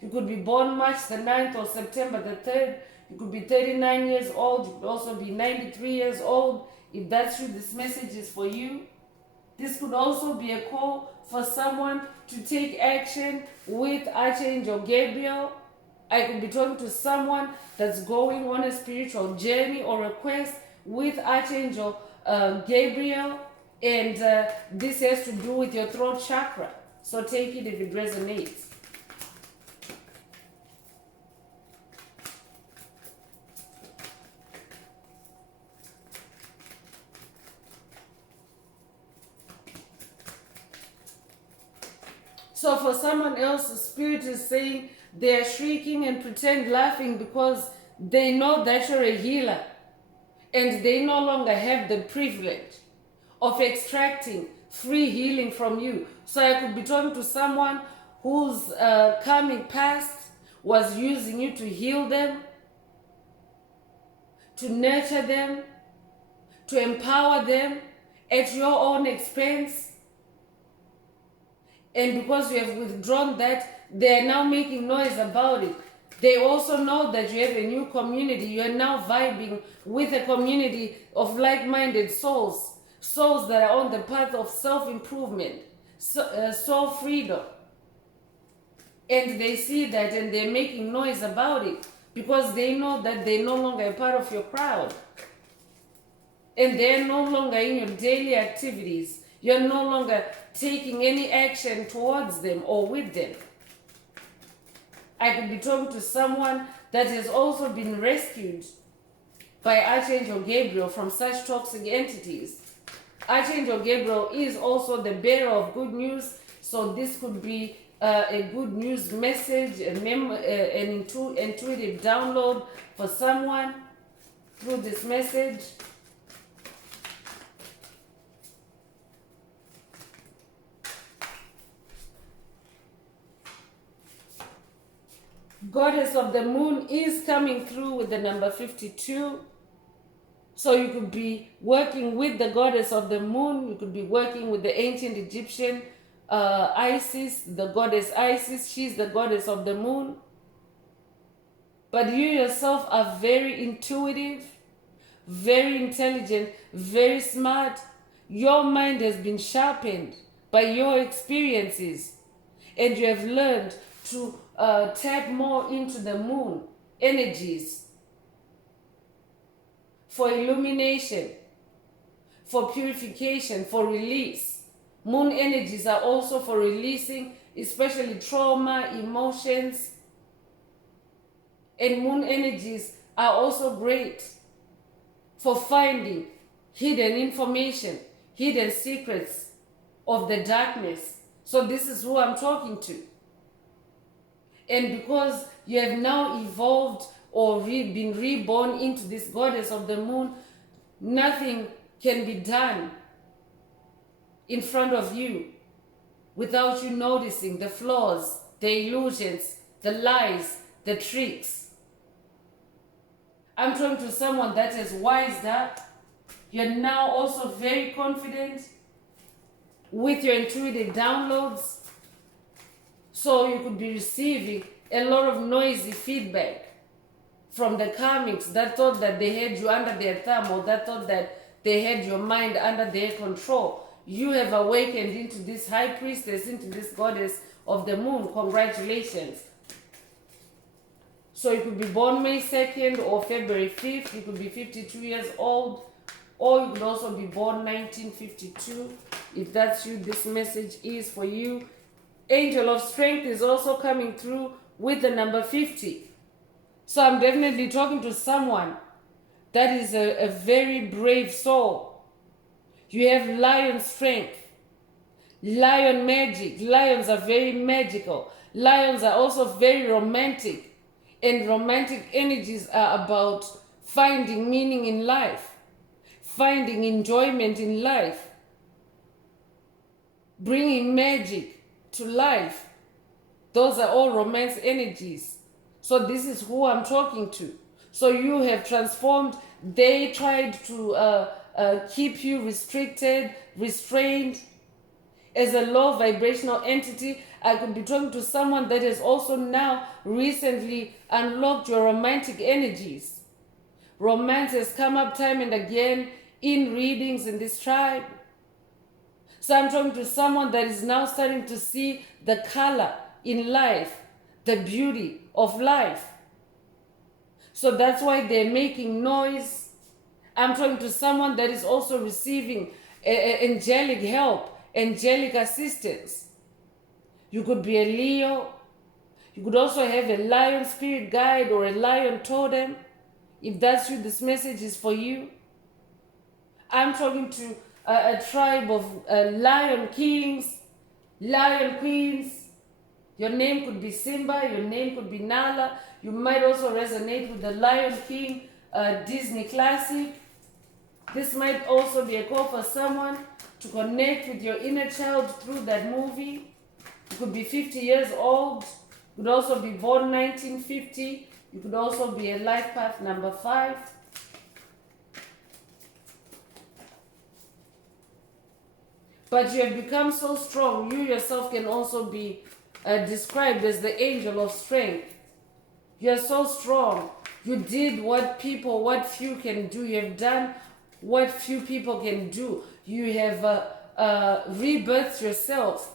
You could be born March the 9th or September the 3rd. You could be 39 years old. You could also be 93 years old. If that's true, this message is for you. This could also be a call for someone to take action with Archangel Gabriel. I could be talking to someone that's going on a spiritual journey or a quest with Archangel Gabriel. And this has to do with your throat chakra. So take it if it resonates. So for someone else, the spirit is saying they are shrieking and pretend laughing because they know that you're a healer and they no longer have the privilege of extracting free healing from you. So I could be talking to someone whose karmic past was using you to heal them, to nurture them, to empower them at your own expense. And because you have withdrawn that, they are now making noise about it. They also know that you have a new community. You are now vibing with a community of like-minded souls. Souls that are on the path of self-improvement, soul freedom. And they see that and they're making noise about it because they know that they're no longer a part of your crowd. And they're no longer in your daily activities. You're no longer taking any action towards them or with them. I could be talking to someone that has also been rescued by Archangel Gabriel from such toxic entities. Archangel Gabriel is also the bearer of good news, so this could be a good news message, an intuitive download for someone through this message. Goddess of the moon is coming through with the number 52. So you could be working with the goddess of the moon. You could be working with the ancient Egyptian Isis, the goddess Isis. She's the goddess of the moon. But you yourself are very intuitive, very intelligent, very smart. Your mind has been sharpened by your experiences, and you have learned to tap more into the moon energies for illumination, for purification, for release. Moon energies are also for releasing, especially trauma, emotions. And moon energies are also great for finding hidden information, hidden secrets of the darkness. So this is who I'm talking to. And because you have now evolved or been reborn into this goddess of the moon, nothing can be done in front of you without you noticing the flaws, the illusions, the lies, the tricks. I'm talking to someone that has wised up. You're now also very confident with your intuitive downloads. So you could be receiving a lot of noisy feedback from the karmics that thought that they had you under their thumb, or that thought that they had your mind under their control. You have awakened into this high priestess, into this goddess of the moon. Congratulations. So you could be born May 2nd or February 5th. You could be 52 years old, or you could also be born 1952. If that's you, this message is for you. Angel of Strength is also coming through with the number 50. So I'm definitely talking to someone that is a very brave soul. You have lion strength, lion magic. Lions are very magical. Lions are also very romantic. And romantic energies are about finding meaning in life, finding enjoyment in life, bringing magic to life. Those are all romance energies. So this is who I'm talking to. So you have transformed. They tried to keep you restricted, restrained. As a low vibrational entity, I could be talking to someone that has also now recently unlocked your romantic energies. Romance has come up time and again in readings in this tribe. So I'm talking to someone that is now starting to see the color in life, the beauty of life. So that's why they're making noise. I'm talking to someone that is also receiving angelic help, angelic assistance. You could be a Leo. You could also have a lion spirit guide or a lion totem. If that's you, this message is for you. I'm talking to a tribe of lion kings, lion queens. Your name could be Simba, your name could be Nala. You might also resonate with the Lion King Disney classic. This might also be a call for someone to connect with your inner child through that movie. You could be 50 years old. You could also be born 1950. You could also be a life path number 5. But you have become so strong. You yourself can also be described as the angel of strength. You are so strong. You did what few can do. You have done what few people can do. You have rebirthed yourself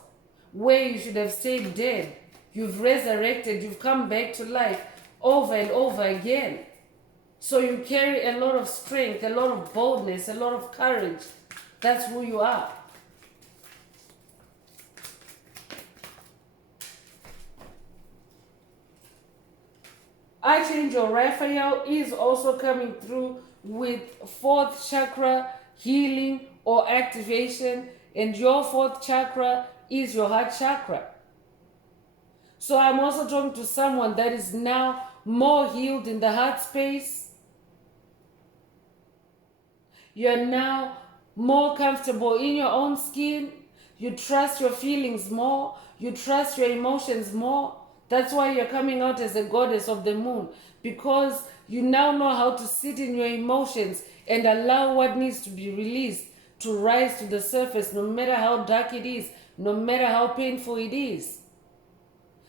where you should have stayed dead. You've resurrected. You've come back to life over and over again. So you carry a lot of strength, a lot of boldness, a lot of courage. That's who you are. Archangel Raphael is also coming through with 4th chakra healing or activation, and your 4th chakra is your heart chakra. So I'm also talking to someone that is now more healed in the heart space. You're now more comfortable in your own skin. You trust your feelings more. You trust your emotions more. That's why you're coming out as a goddess of the moon, because you now know how to sit in your emotions and allow what needs to be released to rise to the surface, no matter how dark it is, no matter how painful it is.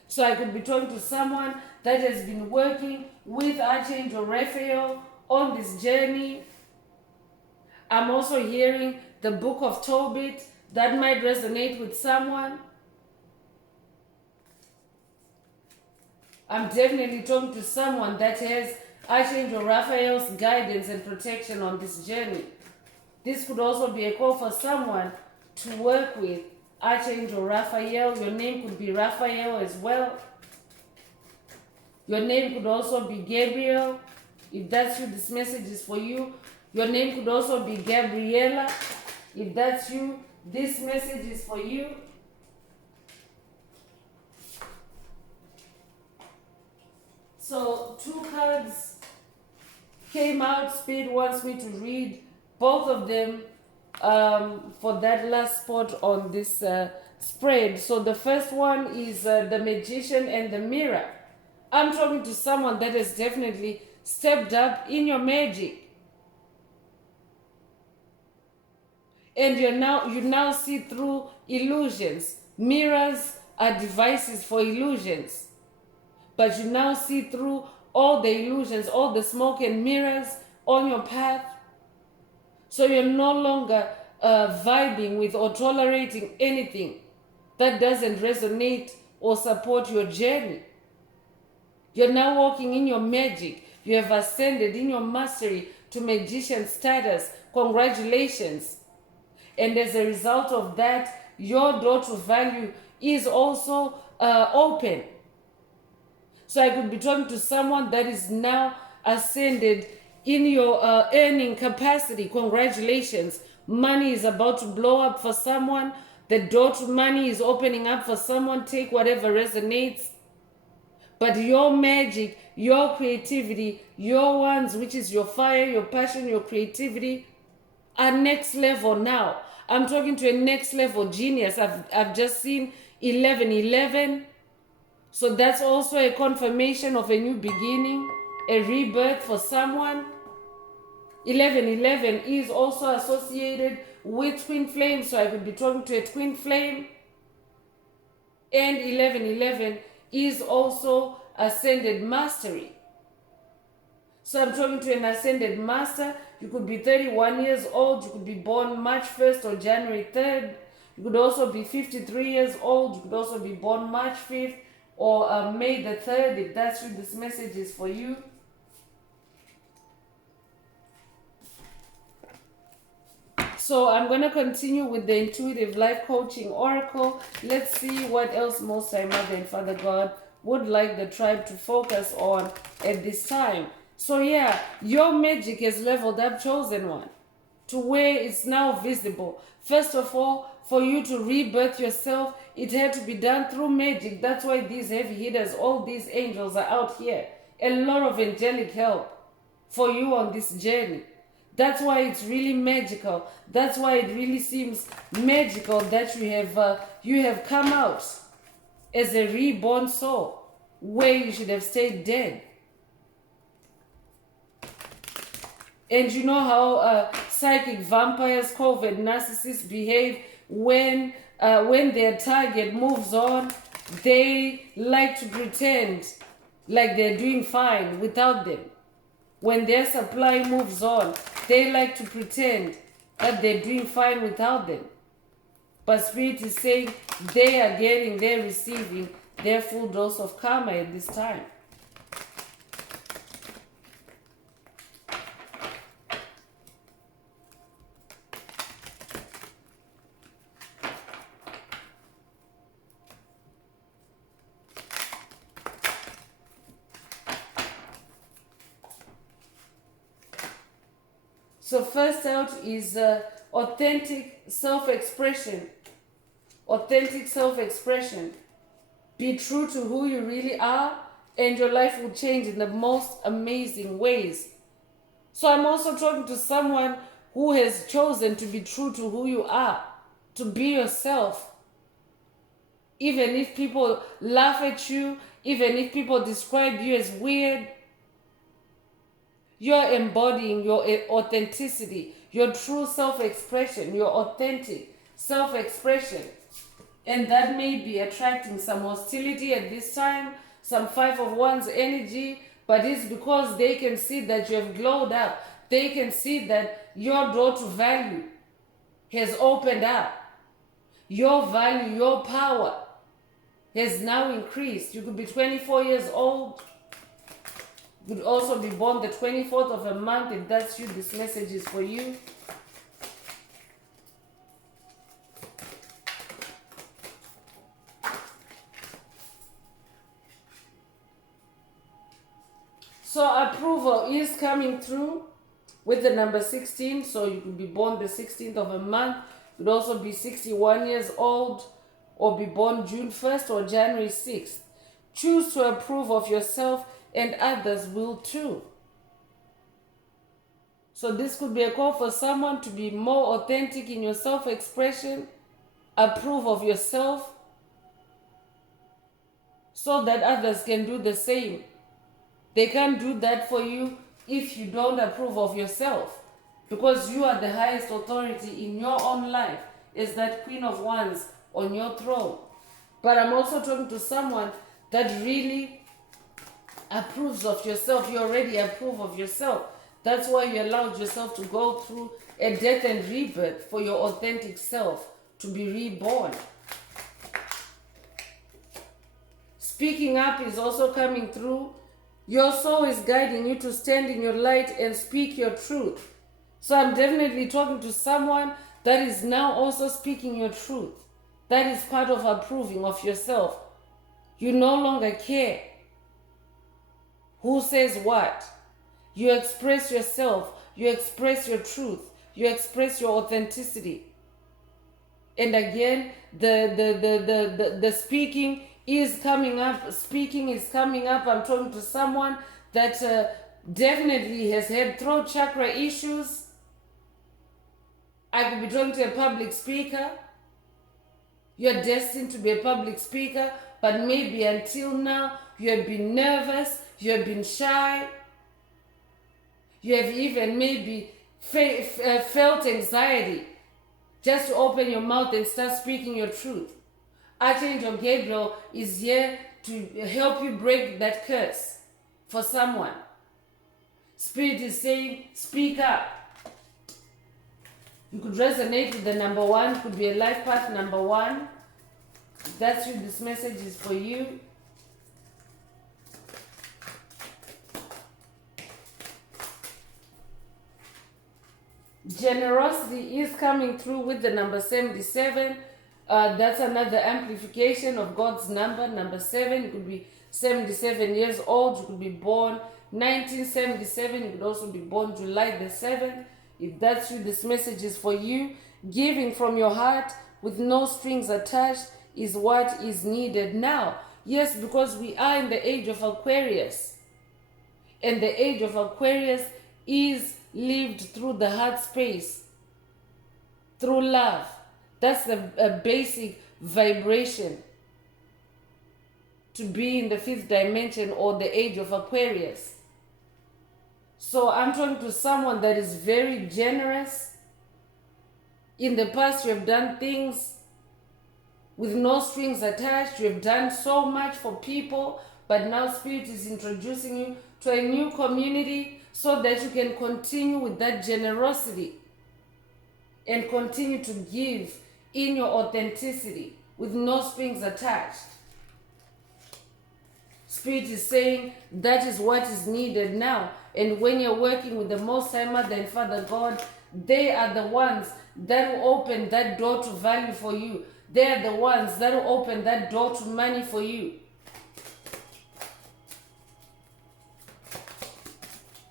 So I could be talking to someone that has been working with Archangel Raphael on this journey. I'm also hearing the Book of Tobit. That might resonate with someone. I'm definitely talking to someone that has Archangel Raphael's guidance and protection on this journey. This could also be a call for someone to work with Archangel Raphael. Your name could be Raphael as well. Your name could also be Gabriel. If that's you, this message is for you. Your name could also be Gabriela. If that's you, this message is for you. So 2 cards came out. Spirit wants me to read both of them for that last spot on this spread. So the first one is the Magician and the Mirror. I'm talking to someone that has definitely stepped up in your magic. And you now see through illusions. Mirrors are devices for illusions. But you now see through all the illusions, all the smoke and mirrors on your path. So you're no longer vibing with or tolerating anything that doesn't resonate or support your journey. You're now walking in your magic. You have ascended in your mastery to magician status. Congratulations. And as a result of that, your door to value is also open. So I could be talking to someone that is now ascended in your earning capacity. Congratulations. Money is about to blow up for someone. The door to money is opening up for someone. Take whatever resonates. But your magic, your creativity, your ones, which is your fire, your passion, your creativity, are next level now. I'm talking to a next level genius. I've just seen 1111. So that's also a confirmation of a new beginning, a rebirth for someone. 1111 is also associated with twin flame. So I could be talking to a twin flame. And 1111 is also ascended mastery. So I'm talking to an ascended master. You could be 31 years old. You could be born March 1st or January 3rd. You could also be 53 years old. You could also be born March 5th or May the 3rd. If that's what this message is for you. So I'm going to continue with the Intuitive Life Coaching Oracle. Let's see what else Most High Mother and Father God would like the tribe to focus on at this time. So yeah, your magic has leveled up, chosen one, to where it's now visible. First of all, for you to rebirth yourself, it had to be done through magic. That's why these heavy hitters, all these angels are out here. A lot of angelic help for you on this journey. That's why it's really magical. That's why it really seems magical that you have come out as a reborn soul where you should have stayed dead. And you know how psychic vampires, covert narcissists behave when their target moves on. They like to pretend like they're doing fine without them. When their supply moves on, they like to pretend that they're doing fine without them. But Spirit is saying they're receiving their full dose of karma at this time. So first out is authentic self-expression. Authentic self-expression. Be true to who you really are, and your life will change in the most amazing ways. So I'm also talking to someone who has chosen to be true to who you are, to be yourself. Even if people laugh at you, even if people describe you as weird, you're embodying your authenticity, your true self-expression, your authentic self-expression. And that may be attracting some hostility at this time, some 5 of Wands energy, but it's because they can see that you have glowed up. They can see that your door to value has opened up. Your value, your power has now increased. You could be 24 years old. You could also be born the 24th of a month. If that's you, this message is for you. So approval is coming through with the number 16. So you could be born the 16th of a month. You could also be 61 years old or be born June 1st or January 6th. Choose to approve of yourself and others will too. So this could be a call for someone to be more authentic in your self-expression, approve of yourself, so that others can do the same. They can't do that for you if you don't approve of yourself, because you are the highest authority in your own life as that Queen of Wands on your throne. But I'm also talking to someone that really approves of yourself. You already approve of yourself. That's why you allowed yourself to go through a death and rebirth for your authentic self to be reborn. Speaking up is also coming through. Your soul is guiding you to stand in your light and speak your truth. So I'm definitely talking to someone that is now also speaking your truth. That is part of approving of yourself. You no longer care who says what. You express yourself. You express your truth. You express your authenticity. And again, the speaking is coming up. Speaking is coming up. I'm talking to someone that definitely has had throat chakra issues. I could be talking to a public speaker. You're destined to be a public speaker, but maybe until now you have been nervous, you have been shy, you have even maybe felt anxiety just to open your mouth and start speaking your truth. Archangel Gabriel is here to help you break that curse for someone. Spirit is saying, speak up. You could resonate with the number 1, could be a life path number 1. If that's you, this message is for you. Generosity is coming through with the number 77. That's another amplification of God's number, number 7. You could be 77 years old. You could be born 1977. You could also be born July the 7th. If that's you, this message is for you. Giving from your heart with no strings attached is what is needed now. Yes, because we are in the age of Aquarius. And the age of Aquarius is lived through the heart space, through love. That's a basic vibration to be in the 5th dimension or the age of Aquarius. So I'm talking to someone that is very generous. In the past, you have done things with no strings attached. You have done so much for people, but now Spirit is introducing you to a new community so that you can continue with that generosity and continue to give in your authenticity with no strings attached. Spirit is saying that is what is needed now. And when you're working with the Most High Mother and Father God, they are the ones that will open that door to value for you. They are the ones that will open that door to money for you.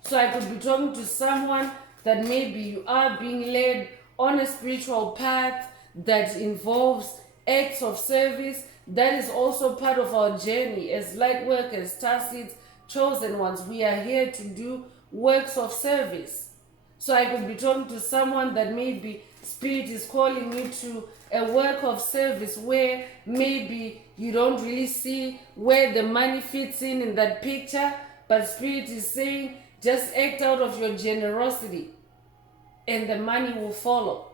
So I could be talking to someone that maybe you are being led on a spiritual path that involves acts of service. That is also part of our journey as light workers, starseeds, chosen ones. We are here to do works of service. So I could be talking to someone that maybe Spirit is calling you to a work of service where maybe you don't really see where the money fits in that picture, but Spirit is saying just act out of your generosity and the money will follow.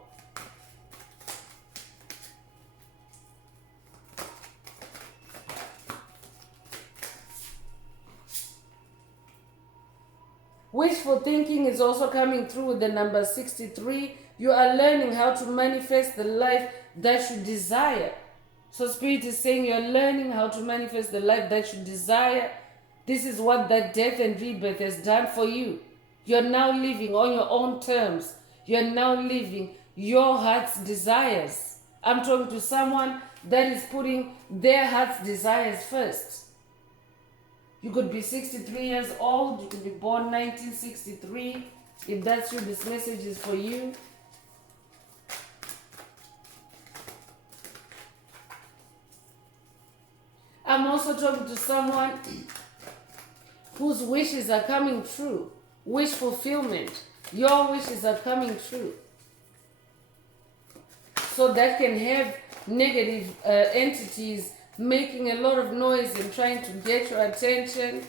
Wishful thinking is also coming through with the number 63. You are learning how to manifest the life that you desire. So Spirit is saying you're learning how to manifest the life that you desire. This is what that death and rebirth has done for you. You're now living on your own terms. You're now living your heart's desires. I'm talking to someone that is putting their heart's desires first. You could be 63 years old. You could be born 1963. If that's you, this message is for you. I'm also talking to someone whose wishes are coming true. Wish fulfillment. Your wishes are coming true. So that can have negative entities making a lot of noise and trying to get your attention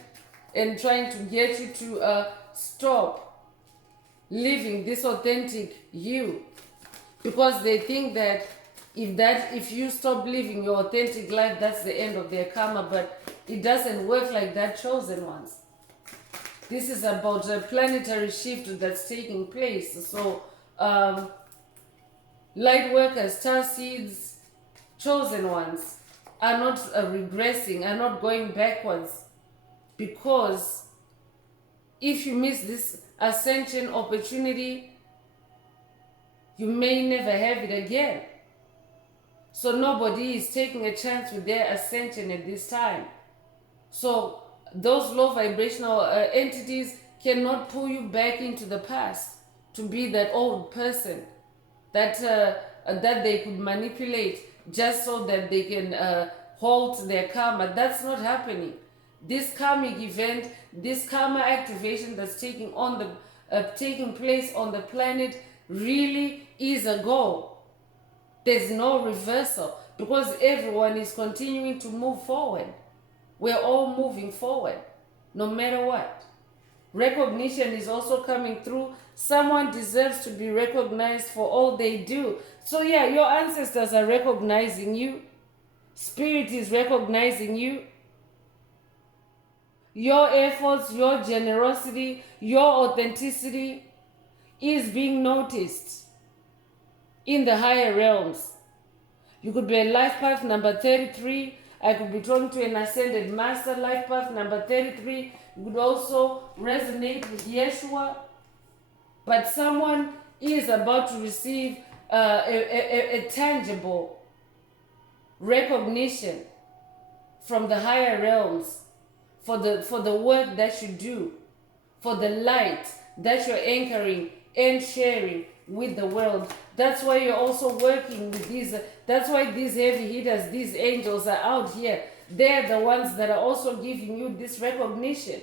and trying to get you to stop living this authentic you, because they think that if you stop living your authentic life, that's the end of their karma. But it doesn't work like that, chosen ones. This is about a planetary shift that's taking place. So light workers, star seeds, chosen ones are not regressing, are not going backwards, because if you miss this ascension opportunity, you may never have it again. So nobody is taking a chance with their ascension at this time. So those low vibrational entities cannot pull you back into the past to be that old person that they could manipulate just so that they can halt their karma. That's not happening. This karmic event, this karma activation that's taking place on the planet really is a goal. There's no reversal, because everyone is continuing to move forward. We're all moving forward, no matter what. Recognition is also coming through. Someone deserves to be recognized for all they do. So yeah, your ancestors are recognizing you. Spirit is recognizing you. Your efforts, your generosity, your authenticity is being noticed in the higher realms. You could be a life path number 33. I could be talking to an ascended master, life path number 33. You could also resonate with Yeshua. But someone is about to receive a tangible recognition from the higher realms for the work that you do, for the light that you're anchoring and sharing with the world. That's why you're also working with these. That's why these heavy hitters, these angels are out here. They're the ones that are also giving you this recognition.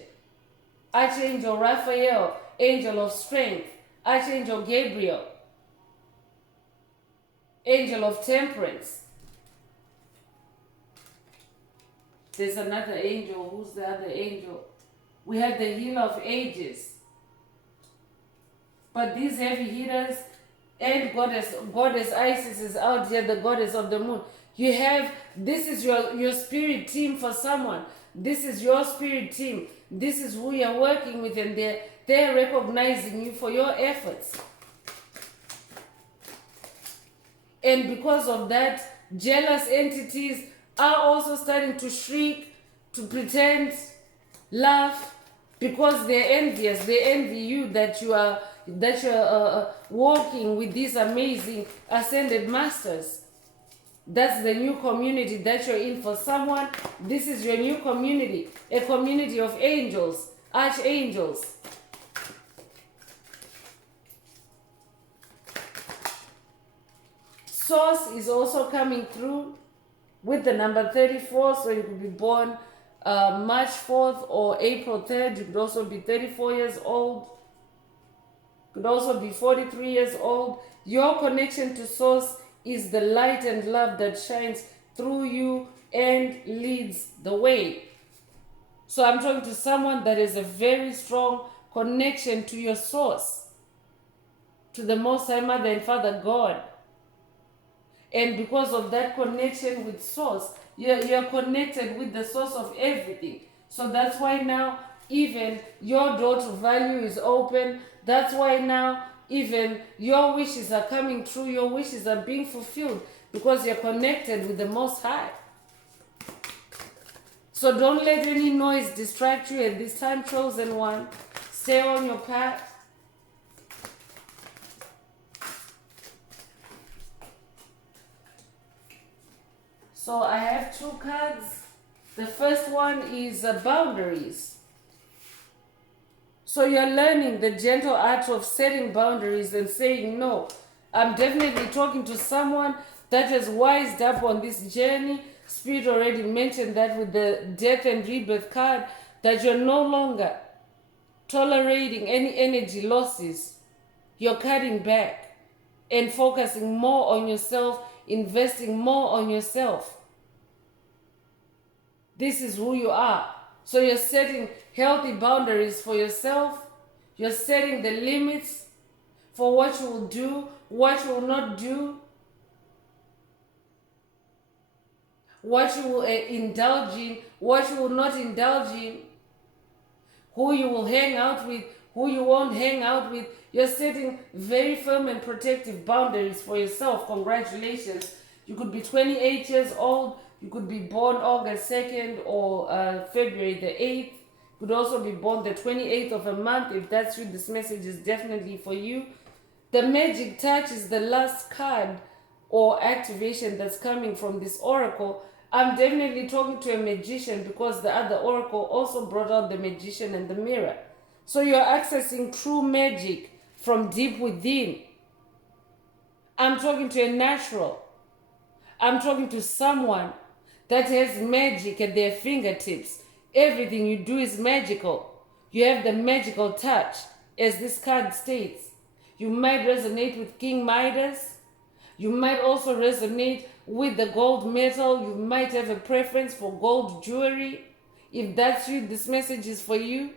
Archangel Raphael, angel of strength. Archangel Gabriel, angel of temperance. There's another angel. Who's the other angel? We have the healer of ages. But these heavy hitters and goddess Isis is out here, the goddess of the moon. You have, this is your spirit team for someone. This is your spirit team. This is who you're working with, and they're recognizing you for your efforts. And because of that, jealous entities are also starting to shriek, to pretend, laugh, because they're envious. They envy you that you're walking with these amazing ascended masters. That's the new community that you're in. For someone, this is your new community, a community of angels, archangels. Source is also coming through with the number 34, so you could be born March 4th or April 3rd. You could also be 34 years old. Could also be 43 years old. Your connection to Source is the light and love that shines through you and leads the way. So I'm talking to someone that is a very strong connection to your source, to the Most High Mother and Father God. And because of that connection with source, you're connected with the source of everything. So that's why now even your door to value is open. That's why now even your wishes are coming true. Your wishes are being fulfilled because you're connected with the Most High. So don't let any noise distract you at this time, chosen one. Stay on your path. So I have two cards. The first one is boundaries. So you're learning the gentle art of setting boundaries and saying no. I'm definitely talking to someone that has wised up on this journey. Spirit already mentioned that with the death and rebirth card, that you're no longer tolerating any energy losses. You're cutting back and focusing more on yourself, investing more on yourself. This is who you are. So you're setting healthy boundaries for yourself. You're setting the limits for what you will do, what you will not do, what you will indulge in, what you will not indulge in, who you will hang out with, who you won't hang out with. You're setting very firm and protective boundaries for yourself. Congratulations. You could be 28 years old. You could be born August 2nd or February the 8th. You could also be born the 28th of a month. If that's you, this message is definitely for you. The magic touch is the last card or activation that's coming from this oracle. I'm definitely talking to a magician because the other oracle also brought out the magician and the mirror. So you're accessing true magic from deep within. I'm talking to a natural. I'm talking to someone that has magic at their fingertips. Everything you do is magical. You have the magical touch, as this card states. You might resonate with King Midas. You might also resonate with the gold metal. You might have a preference for gold jewelry. If that's you, this message is for you.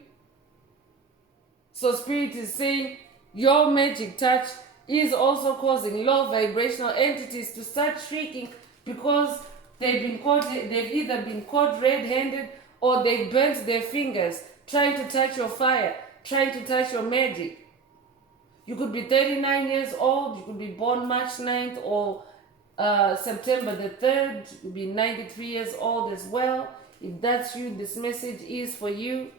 So Spirit is saying your magic touch is also causing low vibrational entities to start shrieking because they've either been caught red-handed or they burnt their fingers trying to touch your fire, trying to touch your magic. You could be 39 years old, you could be born March 9th or September the 3rd, you could be 93 years old as well. If that's you, this message is for you.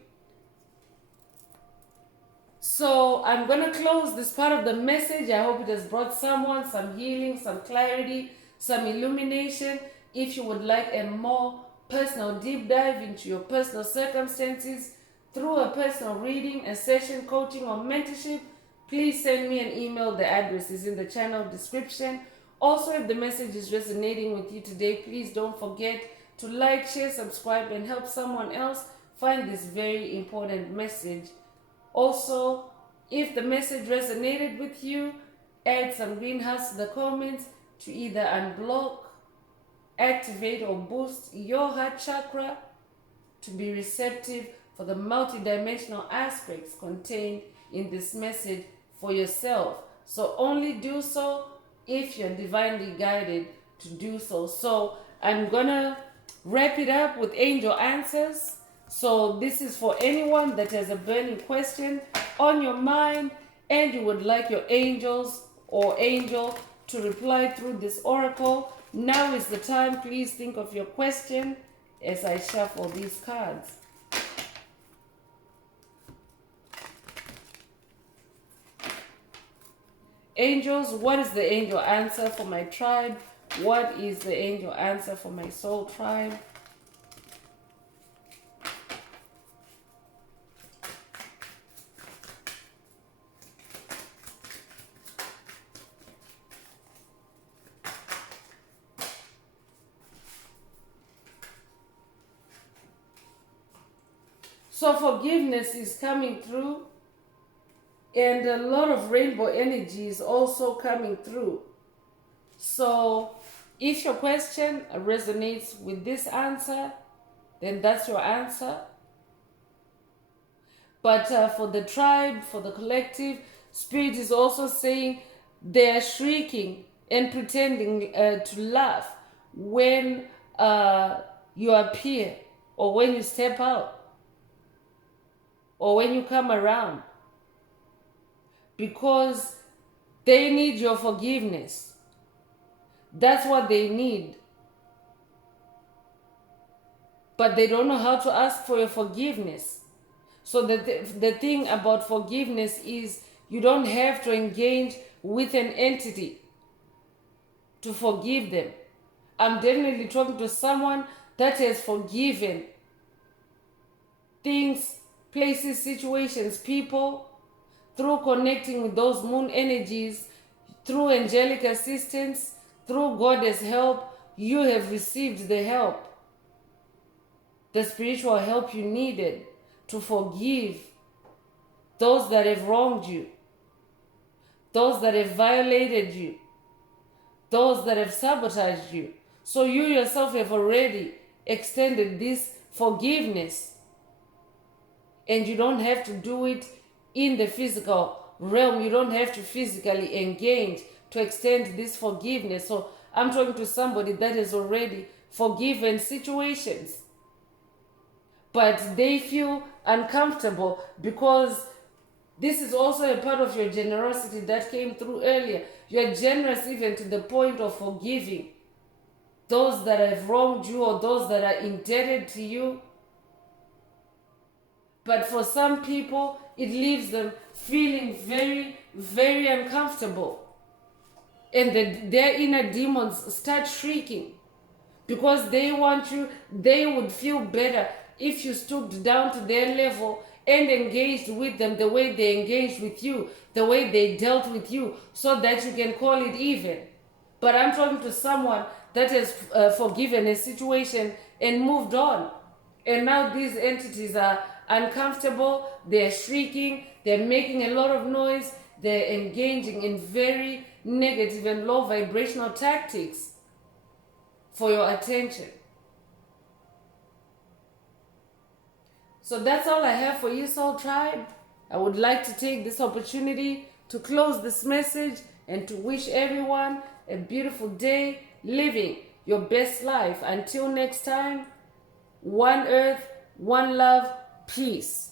So I'm going to close this part of the message. I hope it has brought someone some healing, some clarity, some illumination. If you would like a more personal deep dive into your personal circumstances through a personal reading, a session, coaching, or mentorship, please send me an email. The address is in the channel description. Also, if the message is resonating with you today, please don't forget to like, share, subscribe, and help someone else find this very important message. Also, if the message resonated with you, add some green hearts to the comments to either unblock, activate, or boost your heart chakra to be receptive for the multidimensional aspects contained in this message for yourself. So only do so if you're divinely guided to do so. So I'm gonna wrap it up with angel answers. So this is for anyone that has a burning question on your mind and you would like your angels or angel to reply through this oracle. Now is the time. Please think of your question as I shuffle these cards. Angels, what is the angel answer for my tribe? What is the angel answer for my soul tribe? So forgiveness is coming through, and a lot of rainbow energy is also coming through. So if your question resonates with this answer, then that's your answer. But for the tribe, for the collective, Spirit is also saying they're shrieking and pretending to laugh when you appear, or when you step out, or when you come around, because they need your forgiveness. That's what they need. But they don't know how to ask for your forgiveness. So the thing about forgiveness is you don't have to engage with an entity to forgive them. I'm definitely talking to someone that has forgiven things, places, situations, people, through connecting with those moon energies, through angelic assistance, through Goddess help. You have received the help, the spiritual help you needed to forgive those that have wronged you, those that have violated you, those that have sabotaged you. So you yourself have already extended this forgiveness, and you don't have to do it in the physical realm. You don't have to physically engage to extend this forgiveness. So I'm talking to somebody that has already forgiven situations, but they feel uncomfortable because this is also a part of your generosity that came through earlier. You're generous even to the point of forgiving those that have wronged you or those that are indebted to you. But for some people, it leaves them feeling very, very uncomfortable. And their inner demons start shrieking because they want you, they would feel better if you stooped down to their level and engaged with them the way they engaged with you, the way they dealt with you, so that you can call it even. But I'm talking to someone that has forgiven a situation and moved on. And now these entities are uncomfortable, they're shrieking, they're making a lot of noise, they're engaging in very negative and low vibrational tactics for your attention. So that's all I have for you, Soul Tribe. I would like to take this opportunity to close this message and to wish everyone a beautiful day living your best life. Until next time, one earth, one love, peace.